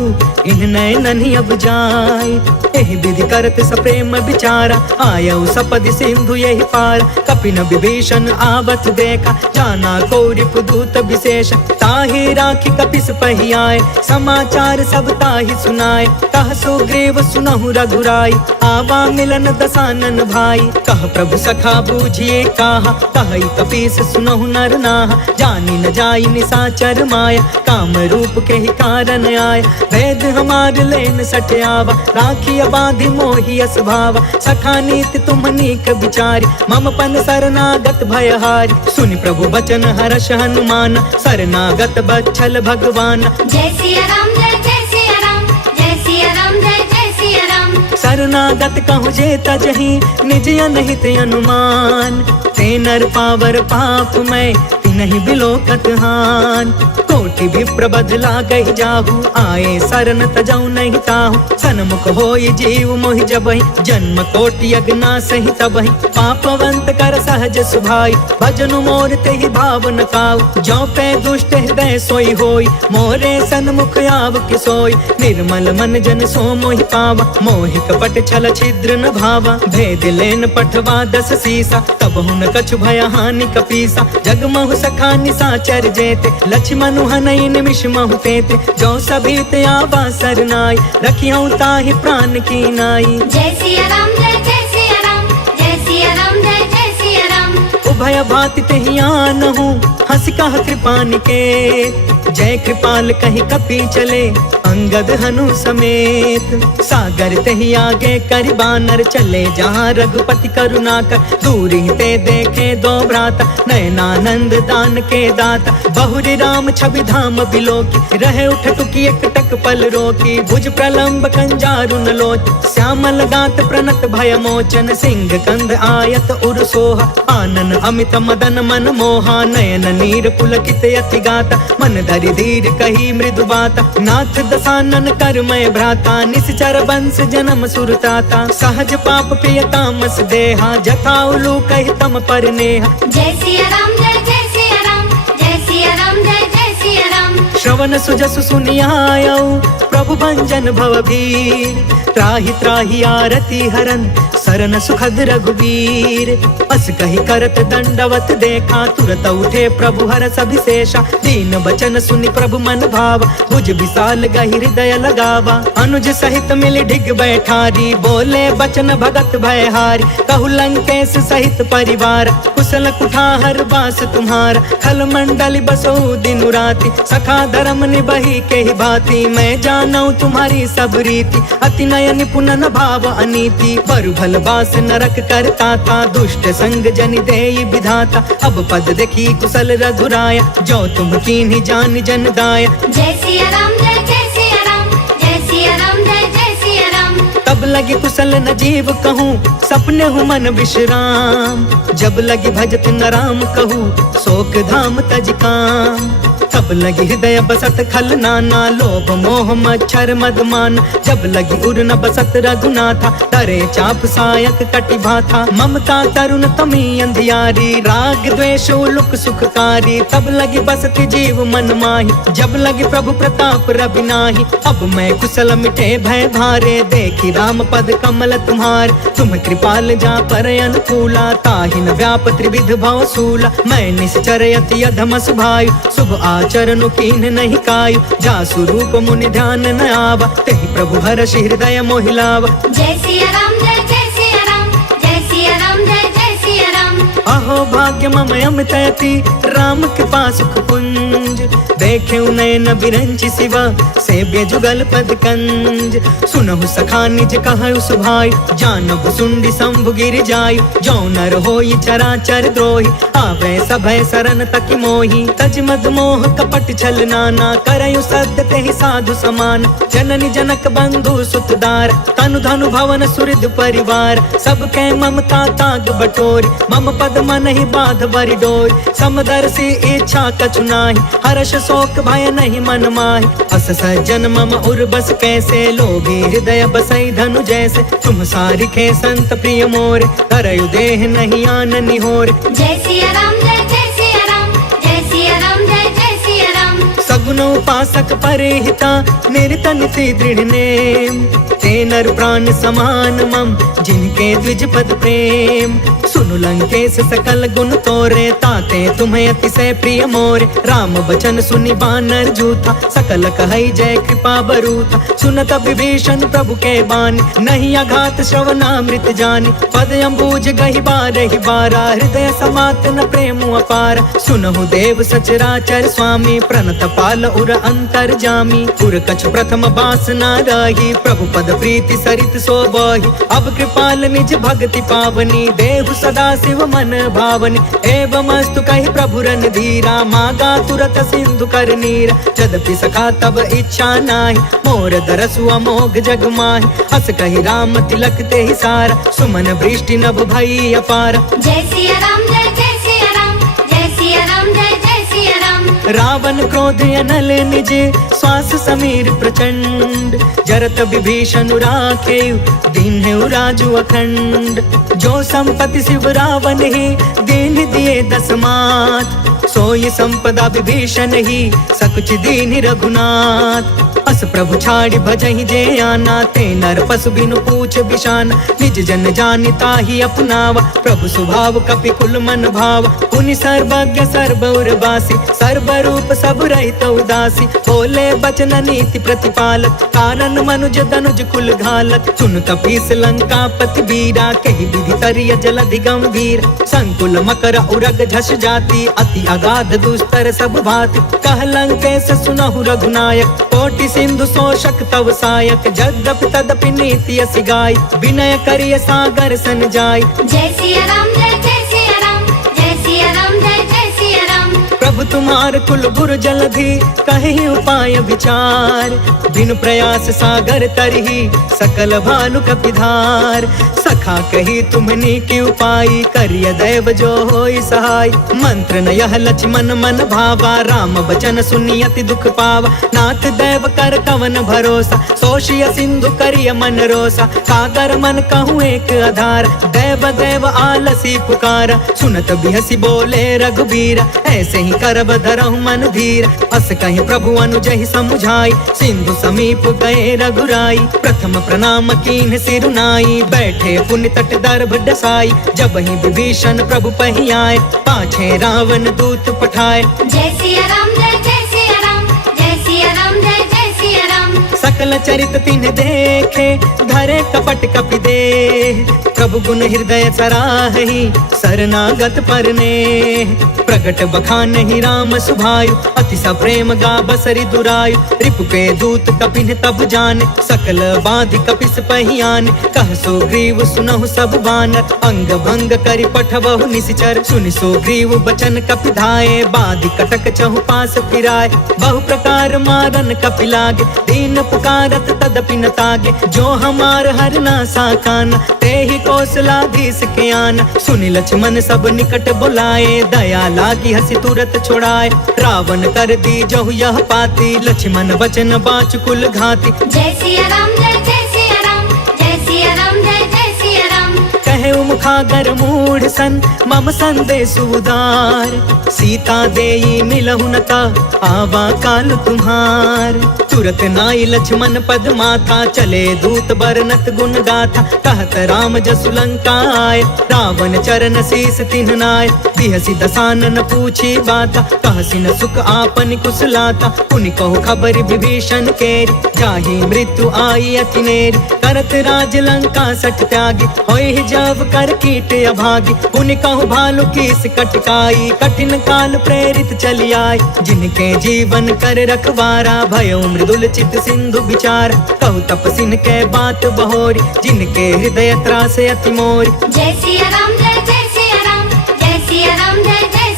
इन नयननि अब जाय। एहि विधि करत सप्रेम विचारा, आयऊ सपद सिंधु यही पार। कपिन विभीषण आवत देखा, जाना कौरि पुदूत विशेष। ताहि राखी कपिस पहि आए, समाचार सब ताहि सुनाए। कह सुग्रीव सुनहु रघुराई, आवा मिलन दसानन भाई। कह प्रभु सखा बूझिए काहा, कहि कपीस सुनहु नर नाहा। जानी न जाई निसाचर माया, काम रूप के ही कारण आय। वेद हमार लेन सठयावा, राखी बाधि मोहि अस भावा। सखा नीति तुम नीक विचारी, मम पन शरणागत भयहारी। सुनि प्रभु बचन हर्ष हनुमान, शरणागत बच्छल भगवान। जय सिया राम जय सिया राम, जय सिया राम जय सिया राम। शरणागत कहु जे तजहि, निज अनहित अनुमान। ते नर पावर पाप मैं, तिनहि बिलोकत हान। कोटि विप्र बदला गहि जाहु, आए शरण तजौ नहीं ताहु। सन्मुख होई जीव मोहि जबहि, जन्म कोटि अगना सहि तबहि। पापवंत कर सहज सुभाई, भजनु मोर तेहि भाव न काऊ। जो पे दुष्ट हृदय सोई होई, मोरे सन्मुख आव कि सोई। निर्मल मन जन सो मोहि पावा, मोहि कपट छल छिद्र न भावा। भेद लेन पठवा दस सीसा, तब हुन कछु भय हानि कपीसा। जगमहु सखा निसाचर जेते, लक्ष्मण हनई निमिष महु तेते। जो सभीत आवा सरनाई, रखियौ ताहि प्राण की नाई। जय सिया राम जय सिया राम, जय सिया राम जय सिया राम। उभय भाति तेहि आनहु, हंस कह कृपा निकेत। जय कृपाल कहि कपि चले, अंगद हनु समेत। सागर तेहि आगे करि बानर, चले जहाँ रघुपति करुणा कर। दूर ही ते देखे दो भ्राता, नयनानंद दान के दाता। बहुरी राम छवि धाम बिलोकी, रहे उठ टुकी एक टक पल रोकी। भुज प्रलंब कंजारुन लोच, श्यामल गात प्रणत भय मोचन। सिंह कंध आयत उर सोहा, आनन अमित मदन मन मोहा। नयन नीर पुलकित अति गाता, मन धरि धीर कही मृदु बाता। नाथ दसानन कर मैं भ्राता, निश्चर वंश जन्म सुरताता। सहज पाप पिय तामस देहा, जथा उलू कहि तम पर नेहा। जय सिया राम जय सिया राम, जय सिया राम जय सिया राम। श्रवण सुजसु सुनियायऊ, प्रभु भंजन भवभीर। त्राहि त्राहि आरती हरन, सरन सुखद रघुवीर। अस कहि करत दंडवत देखा, तुरत उठे प्रभु हरष अभिषेषा। दीन बचन सुनि प्रभु मन भावा, भुज विशाल गहि हृदय लगावा। अनुज सहित मिलि ढिग बैठारी, बोले बचन भगत भयहारी। कहु लंकेश सहित परिवार, कुशल कुठार बास तुम्हारा। खल मंडल बसो दिन राति, सखा धर्म निबहि के ही भांति। मैं जानऊ तुम्हारी सब रीति, अति नय निपुण न भाव अनीति। बरु भल बास नरक करता था, दुष्ट संग जनि देई विधाता। अब पद देखी कुशल रघुराया, जो तुम कीन्ही जान जन दाया। जय सिया राम जय सिया राम, जय सिया राम जय सिया राम। तब लगी कुशल न जीव कहूँ, सपने हूँ मन विश्राम। जब लगी भजत न राम कहूँ, शोक धाम तज काम। तब लगी हृदय बसत खल नाना, लोभ मोह मच्छर मदमान। जब लगी उर न बसत रघुनाथा, तरे चाप सायक कटि भाथा। ममता तरुण तमी अंधियारी, राग द्वेष उलुक सुखकारी। तब लगी बसती जीव मन माही, जब लगी प्रभु प्रताप रवि नाही। अब मैं कुशल मिटे भय भारे, देखी राम पद कमल तुम्हार। तुम कृपाल जा पर अनुकूला, ताहि न व्याप त्रिविध भव सूला। मैं निश्चर अति अधम सुभायु, शुभ आचरण कीन्ह नहीं कायु। जा स्वरूप मुनि ध्यान न आवा, तेहि प्रभु हर्ष हृदय मोहि लावा। जय सिया राम जय सिया राम, जय सिया राम जय सिया राम। अहो भाग्य मम अमितयति, राम कृपा सुख पुंज। देखे नयन बिरंचि शिवा, सेव्य जुगल पद कंज। सुनहु सखा निज कहु सुभायु, जानहु सुंडी शंभु गिर जायु। जो नर होई चराचर द्रोही, आवे सभय शरण तक मोही। तज मद मोह कपट छल नाना, करयु सद्य तेहि साधु समान। जननी जनक बंधु सुतदार, तनु धनु भवन सुहृद परिवार। सबके ममता ताग बटोरी, मम पद मन ही बाध बरि डोरी। समदर्शी इच्छा कछु नाही, हर्ष शोक भय नहीं मन माहि। अस सज्जन मम उर्बस कैसे, लोभी हृदय बसई धनु जैसे। तुम सारिखे संत प्रिय मोरे, करयु देह नहीं आन निहोरे। जय सिया राम जय जय सिया राम, जय सिया राम जय जय सिया राम। सगुन उपासक परेहिता, निर्तन से दृढ़ नेम। ते नर प्राण समान मम, जिनके द्विज पद प्रेम। सुनु लंकेश सकल गुण तोरे, ताते तुम्हें अतिशय प्रिय मोरे। राम बचन सुनि बानर जूथा, सकल कहई जय कृपा बरूथा। सुनत विभीषण प्रभु के बानी, नहीं अघात श्रवणामृत जानी। पद अम्बुज गहि बारहि बारा, हृदय समात न प्रेम अपार। सुनहु देव सचराचर स्वामी, प्रणत पाल उर अंतर जामी। उर कछु प्रथम बासना रही, प्रभु पद प्रीति सरित सोबहि। अब कृपाल निज भक्ति पावनी, देहु सदा शिव मन भावनी। एवं अस्तु कहि प्रभु रन धीरा, मागा तुरत सिंधु कर नीरा। यद्यपि सखा तब इच्छा नाही, मोर दरसु अमोघ जग माहि। हस कहि राम तिलक तेहि सारा, सुमन वृष्टि नभ भई अपार। जय सिया राम जय जय सिया राम, जय सिया राम जय जय सिया राम। रावण क्रोध अनल निजे, श्वास समीर प्रचंड। जरत विभीषण राखेउ, दीन्हु राजु अखंड। जो संपत्ति शिव रावण ही, दीन दिए दस मात। सोई संपदा विभीषण ही, सकुच दीन रघुनाथ। अस प्रभु छाड़ि भजहि जे आना, ते नर पशु बिनु पूछ बिशान। निज जन जानिता ही अपनावा, प्रभु स्वभाव कपि कुल मन भाव। पुनि सर्वज्ञ सर्व उर्वासी, सर्व रूप सब रहित उदासी। बोले बचन नीति प्रतिपालक, कारण मनुज तनुज कुल घालक। सुन कपीस लंका पति बीरा, कहि विधि तरिय जलधि गंभीर। संकुल मकर उरग झस जाति, अति अगाध दुस्तर सब भाति। कह लंकेश सुनहु रघुनायक, कोटि सिंधु शोषक तव सायक। यद्यपि तदपि नीति असि गाय, विनय करिय सागर सन जाय। जय सिया राम जय जय सिया राम, जय सिया राम जय जय सिया राम। प्रभु तुम्हार कुल गुरु जलधि, कहि उपाय विचार। बिनु प्रयास सागर तरही, सकल भानु कपिधार। सखा कही तुमनी की उपाय, करिय दैव जो होई सहाय। मंत्र न यह लक्ष्मण मन भावा, राम बचन सुनि अति दुख पावा। नाथ दैव कर कवन भरोसा, सोषिय सिंधु करिय मन रोसा। सागर मन कहूँ एक आधार, दैव दैव आलसी पुकारा। सुनत बिहसी बोले रघुबीरा, ऐसे ही करब धरहु मन धीर। अस कहि प्रभु अनुजहि समुझाई, सिंधु समीप गए रघुराई। प्रथम प्रणाम कीन्ह सिरुनाई, बैठे पुनि तट दर्भ डसाई। जब ही विभीषण प्रभु पहि आए, पाछे रावण दूत पठाए। जय सिया राम जय जय सिया राम, जय सिया राम जय जय सिया राम। सकल चरित तिन्ह देखे, धरे कपट कपि देह। प्रभु गुण हृदय सराहि, शरणागत परने। प्रगट बखानहि राम सुभायु, अति सप्रेम गा बसरि दुरायु। रिपु के दूत कपिन तब जाने, सकल बाधि कपिस पहियाने। कह सुग्रीव सुनहु सब बानर, अंग भंग करि पठबहु निशिचर। सुनि सुग्रीव बचन कपि धाये, बाधि कटक चहु पास फिराए। बहु प्रकार मारन कपि लागे, दीन पुकारत तदपि न तागे। जो हमार हर ना साकान, तेहि कौशलाधीश के आन। सुनि लक्ष्मण सब निकट बुलाए, दया लागी हसी तुरत छोड़ाए। रावण कर दी जहु यह पाती, लक्ष्मण बचन बाच कुल घाती। जय सिया राम जय जय सिया राम, जय सिया राम जय जय सिया राम। कहे मुखागर मूढ़ सन, मम संदेश उदार। सीता देई मिलहु न ता, आवा काल तुम्हार। तुरत नाई लक्ष्मण पद माथा, चले दूत बरनत गुण गाथा। कहत राम जसु लंका आए, रावण चरण शीस तिन्ह नाय। बिहसी दसानन पूछी बाता, कहसी न सुख आपन कुशलाता। पुनि कहु खबर विभीषण केरी, जाहि मृत्यु आई अति नेरी। करत राज लंका सठ त्यागी, होई जब कर कीट अभागी। पुनि कहु भालु कीस कटकाई, कठिन काल प्रेरित चली आई। जिनके जीवन कर रखवारा, भयो मृदुल चित सिंधु विचार। कहु तपसिन के बात बहोरी, जिनके हृदय त्रासे अति मोरी। जय सिया राम जय जय सिया राम, जय सिया राम जय जय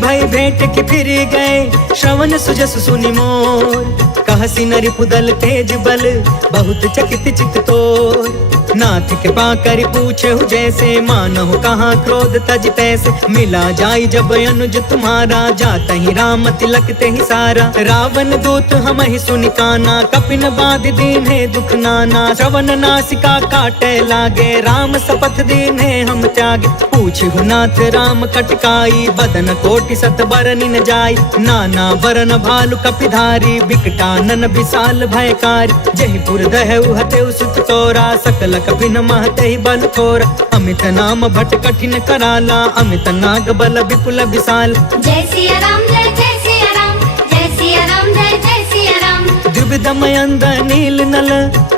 भई भेंट की फिर गए श्रवण सुजस सुनि मोर। कहसी नरि पुदल तेज बल बहुत चकित चित तोर। नाथ के पाकर पूछे जैसे मानहु कहाँ क्रोध तज तैसे। मिला जाई जब अनुज तुम्हारा जाता ही राम तिलक ते ही सारा। रावण दूत हम ही सुनि काना कपिन बाध दीन है दुख नाना। श्रवण नासिका काटे लागे राम शपथ दीन है हम त्यागे। पूछहु नाथ राम कटकाई बदन कोटि सत बरनि न जाई। नाना बरन भालु कपिधारी बिकटानन विशाल भयकारी। जयपुर दहु हतेउ सुत तोरा सकल कपिन महते ही बल थोरा। अमित नाम भट कठिन कराला अमित नाग बल विपुल विशाल। जय सिया राम जय सिया राम जय सिया राम जय सिया राम। द्विविधमयंद नील नल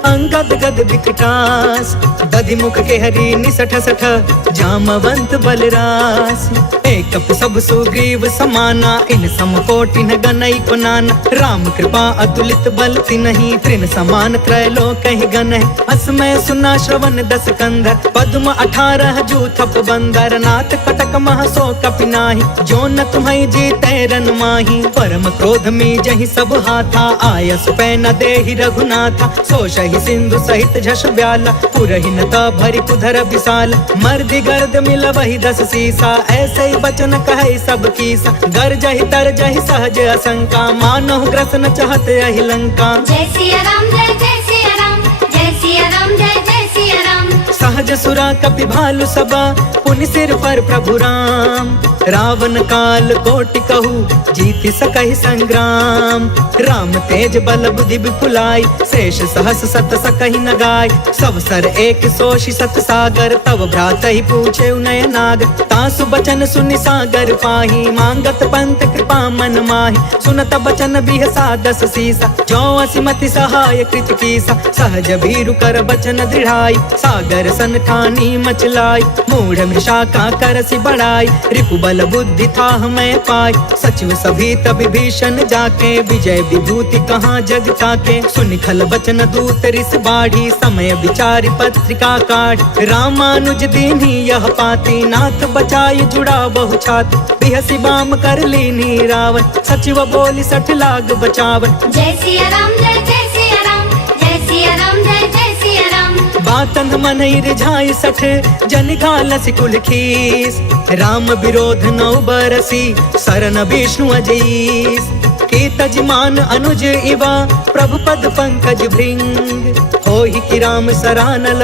अंगद गद विकटास। दधि मुख के हरि निसठ सठ जामवंत बलरास। एक सब सुग्रीव समाना इन सम कोटि न गनई को नाना। राम कृपा अतुलित बल तिन्हि तृण समान त्रैलोक ही गन है। असमय सुना श्रवण दस कंधर पद्म 18 जूथप बंदर। नाथ कटक मह सो कपि नाही जो न तुम्हें जीते रन माही। परम क्रोध में जहि सब हाथा आय सुपै न देहि रघुनाथा। सो शहि सिंधु सहित झस ब्याला पुरहि न भरि कुधर विशाल। मर्दि गर्द मिल वही 10 सीसा ऐसे ही बचन कहे सब कीसा। गर जहि तर जहि सहज असंका मानहु ग्रसन चाहत यही लंका। जय सिया राम जय सिया राम जय सिया राम जय सिया राम। सहज सुरा कपि भालु सबा पुनि सिर पर प्रभु राम। रावण काल कोटि कहू जीति सकहि संग्राम। राम तेज बल बुद्धि विपुलाई शेष सहस सत सकहि न गाय। सब सर एक सोषि सत सागर तब भ्रात ही पूछे नय नाग। तासु बचन सुनि सागर पाही मांगत पंत कृपा मन माही। सुनत बचन बिहसा 10 सीसा जो असिमति सहाय कृत कीसा। सहज भीरु कर बचन दृढ़ाई सागर सन ठानी मचलाई। मूढ़ मृषा का करसि बढ़ाई रिपु बल बुद्धि था हमें पाई। सचिव सभी तब भीषण जाके विजय विभूति कहाँ जग ताके। सुनि खल बचन दूत रिस बाढ़ी समय विचारि पत्रिका काढ़। रामानुज दीन्ही यह पाती नाथ बचाई जुड़ा बहु छाती। बिहसी बाम कर लीनी रावण सचिव बोली 60 लाग बचावन। जय सिया राम जय सिया राम जय सिया राम जय सिया राम। बातन मन रिझाई 60 जन घालस कुल खीस। राम विरोध 9 बरसी सरन विष्णु अजीस। के तजमान अनुज इवा प्रभु पद पंकज भृंग। होहि कि राम सरानल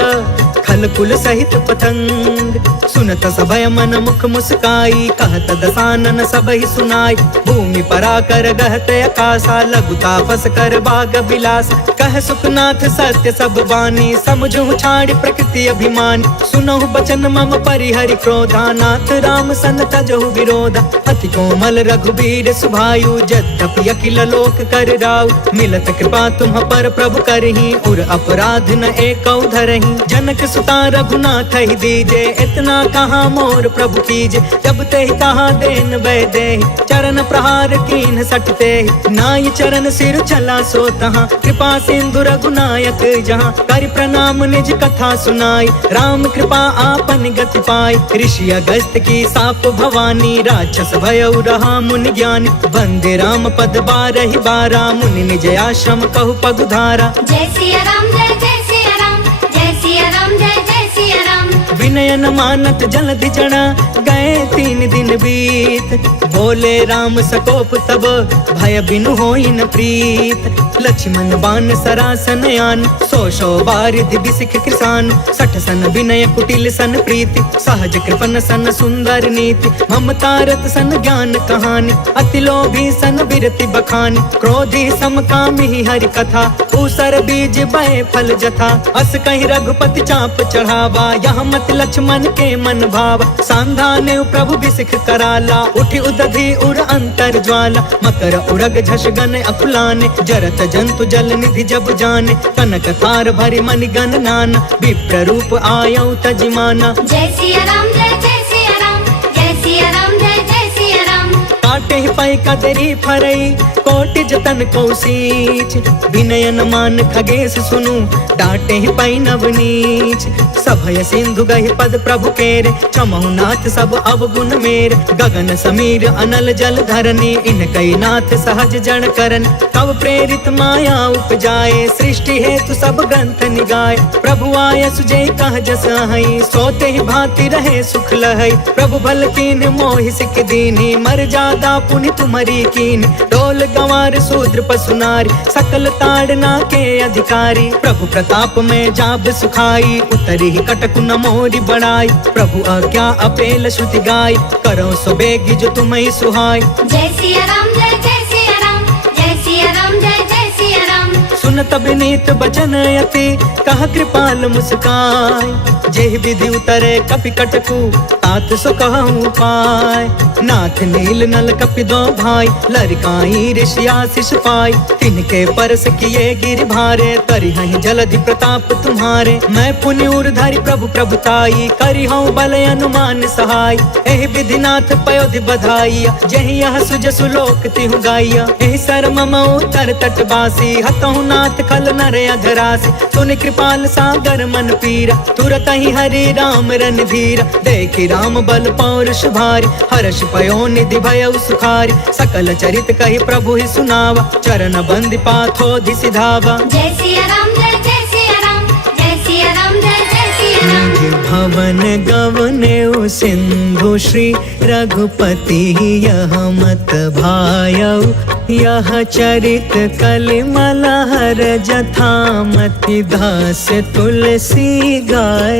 खल कुल सहित पतंग। सुनत सभय मन मुख मुस्काई कहत दसानन सबहि सुनाई। भूमि पराकर गहत आकाशा लघु तापस कर बाग बिलास। कह सुखनाथ सत्य सब बानी समझु छाड़ प्रकृति अभिमान। सुनहु बचन मम परिहरि क्रोधा नाथ राम सन तजहु विरोधा। अति कोमल रघुबीर सुभायु यद्यपि अखिल लोक कर राउ। मिलत कृपा तुम पर प्रभु करही उर अपराध न एकौ धरही। जनक सुता रघुनाथ ही दीजे इतना कहाँ मोर प्रभु कीजे। जब ते कहा देन वै दे चरण प्रहार कीन सटते। नाई चरण सिर चला सो तहाँ कृपा सिंधु रघुनायक जहाँ। कर प्रणाम निज कथा सुनाई राम कृपा आपन गति पाई। ऋषि अगस्त की साप भवानी राक्षस भयउ रहा मुनि ज्ञानी। वंदे राम पद 12 बारा मुनि निज आश्रम कहु पगुधारा। जय सिया राम जय सिया राम जय सिया राम जय सिया राम। विनय न मानत जलधि जड़ा गए 3 दिन बीत। बोले राम सकोप तब भय बिनु होई न प्रीत। लक्ष्मण बाण सरासन आन 100 बारिधि बिसिख कृसान। 60 सन विनय कुटिल सन प्रीति सहज कृपन सन सुंदर नीति। ममतारत सन ज्ञान कहानी अति लोभी सन बिरति बखानी। क्रोधी समकामी हरि कथा ऊसर बीज बय फल जथा। अस कहि रघुपति चाप चढ़ावा यहाँ मत लक्ष्मण के मन भावा। सांधाने प्रभु बिसिख कराला उठी उदधि उर अंतर ज्वाला। मकर उरग झष गन अकुलाने जरत जंतु जल निधि जब जाने। कनक तार भरि मनि गण नाना विप्र रूप आयौ तजिमाना। जय सिया राम जय सिया राम जय सिया राम जय सिया राम। काट काटे पाई कदरी फरई कोटि जतन कौशीच विनयन मान खगेश सुनु डाटे ही पाई नवनीच सभय सिंधु गहि पद प्रभु केरे चमहु नाथ सब अवगुण मेर गगन समीर अनल जल धरनी इन कई नाथ सहज जन करन कब प्रेरित माया उपजाए सृष्टि हेतु सब ग्रंथ निगाए प्रभु आय सुजय कह जस हई सोते ही भांति रहे सुख लहई प्रभु भल कीन मोहि सिख दीनी मर जादा पुनि तुमरी कीन डोल गंवार शूद्र पशु नारी सकल ताड़ना के अधिकारी प्रभु प्रताप में जाब सुखाई उतरी ही कटकु न मोरी बढ़ाई प्रभु आज्ञा अपेल श्रुति गाय करो सो बेगी जो तुम्हें सुहाई जय सिया राम जय सिया राम जय सिया राम जय सिया राम सुनत विनीत बचन यति कह कृपाल मुस्काय जेहि विधि उतरे कपि कटकु तात सो कहूँ पाय नाथ नील नल कपि दो भाई लरिकाई ऋषि आशीष पाई तिनके परस किए गिर भारे तरि हहीं जलधि प्रताप तुम्हारे मैं पुण्य उर्धारी प्रभु प्रभुताई करी हूँ बल अनुमान सहाय एहि विधि नाथ पयोधि बधाइया जहि यह सुज सुलोक तिहु गाइया एहि सर मम उतर तट बासी हतहु नाथ खल नर अधरासी सुन कृपाल सागर मन पीरा तुरत ही हरि राम रन धीरा देखि राम बल पौरुष भारी हर्ष पयो निधि भय सुखारी सकल चरित कहि प्रभु ही सुनावा चरण बंदी पाथोधि सिधावा जय सिया राम जय सिया राम जय सिया राम जय सिया राम भवन गवने सिंधु श्री रघुपति यह मत भायऊ यह चरित कलिमल हर जथा मति दास तुलसी गाय।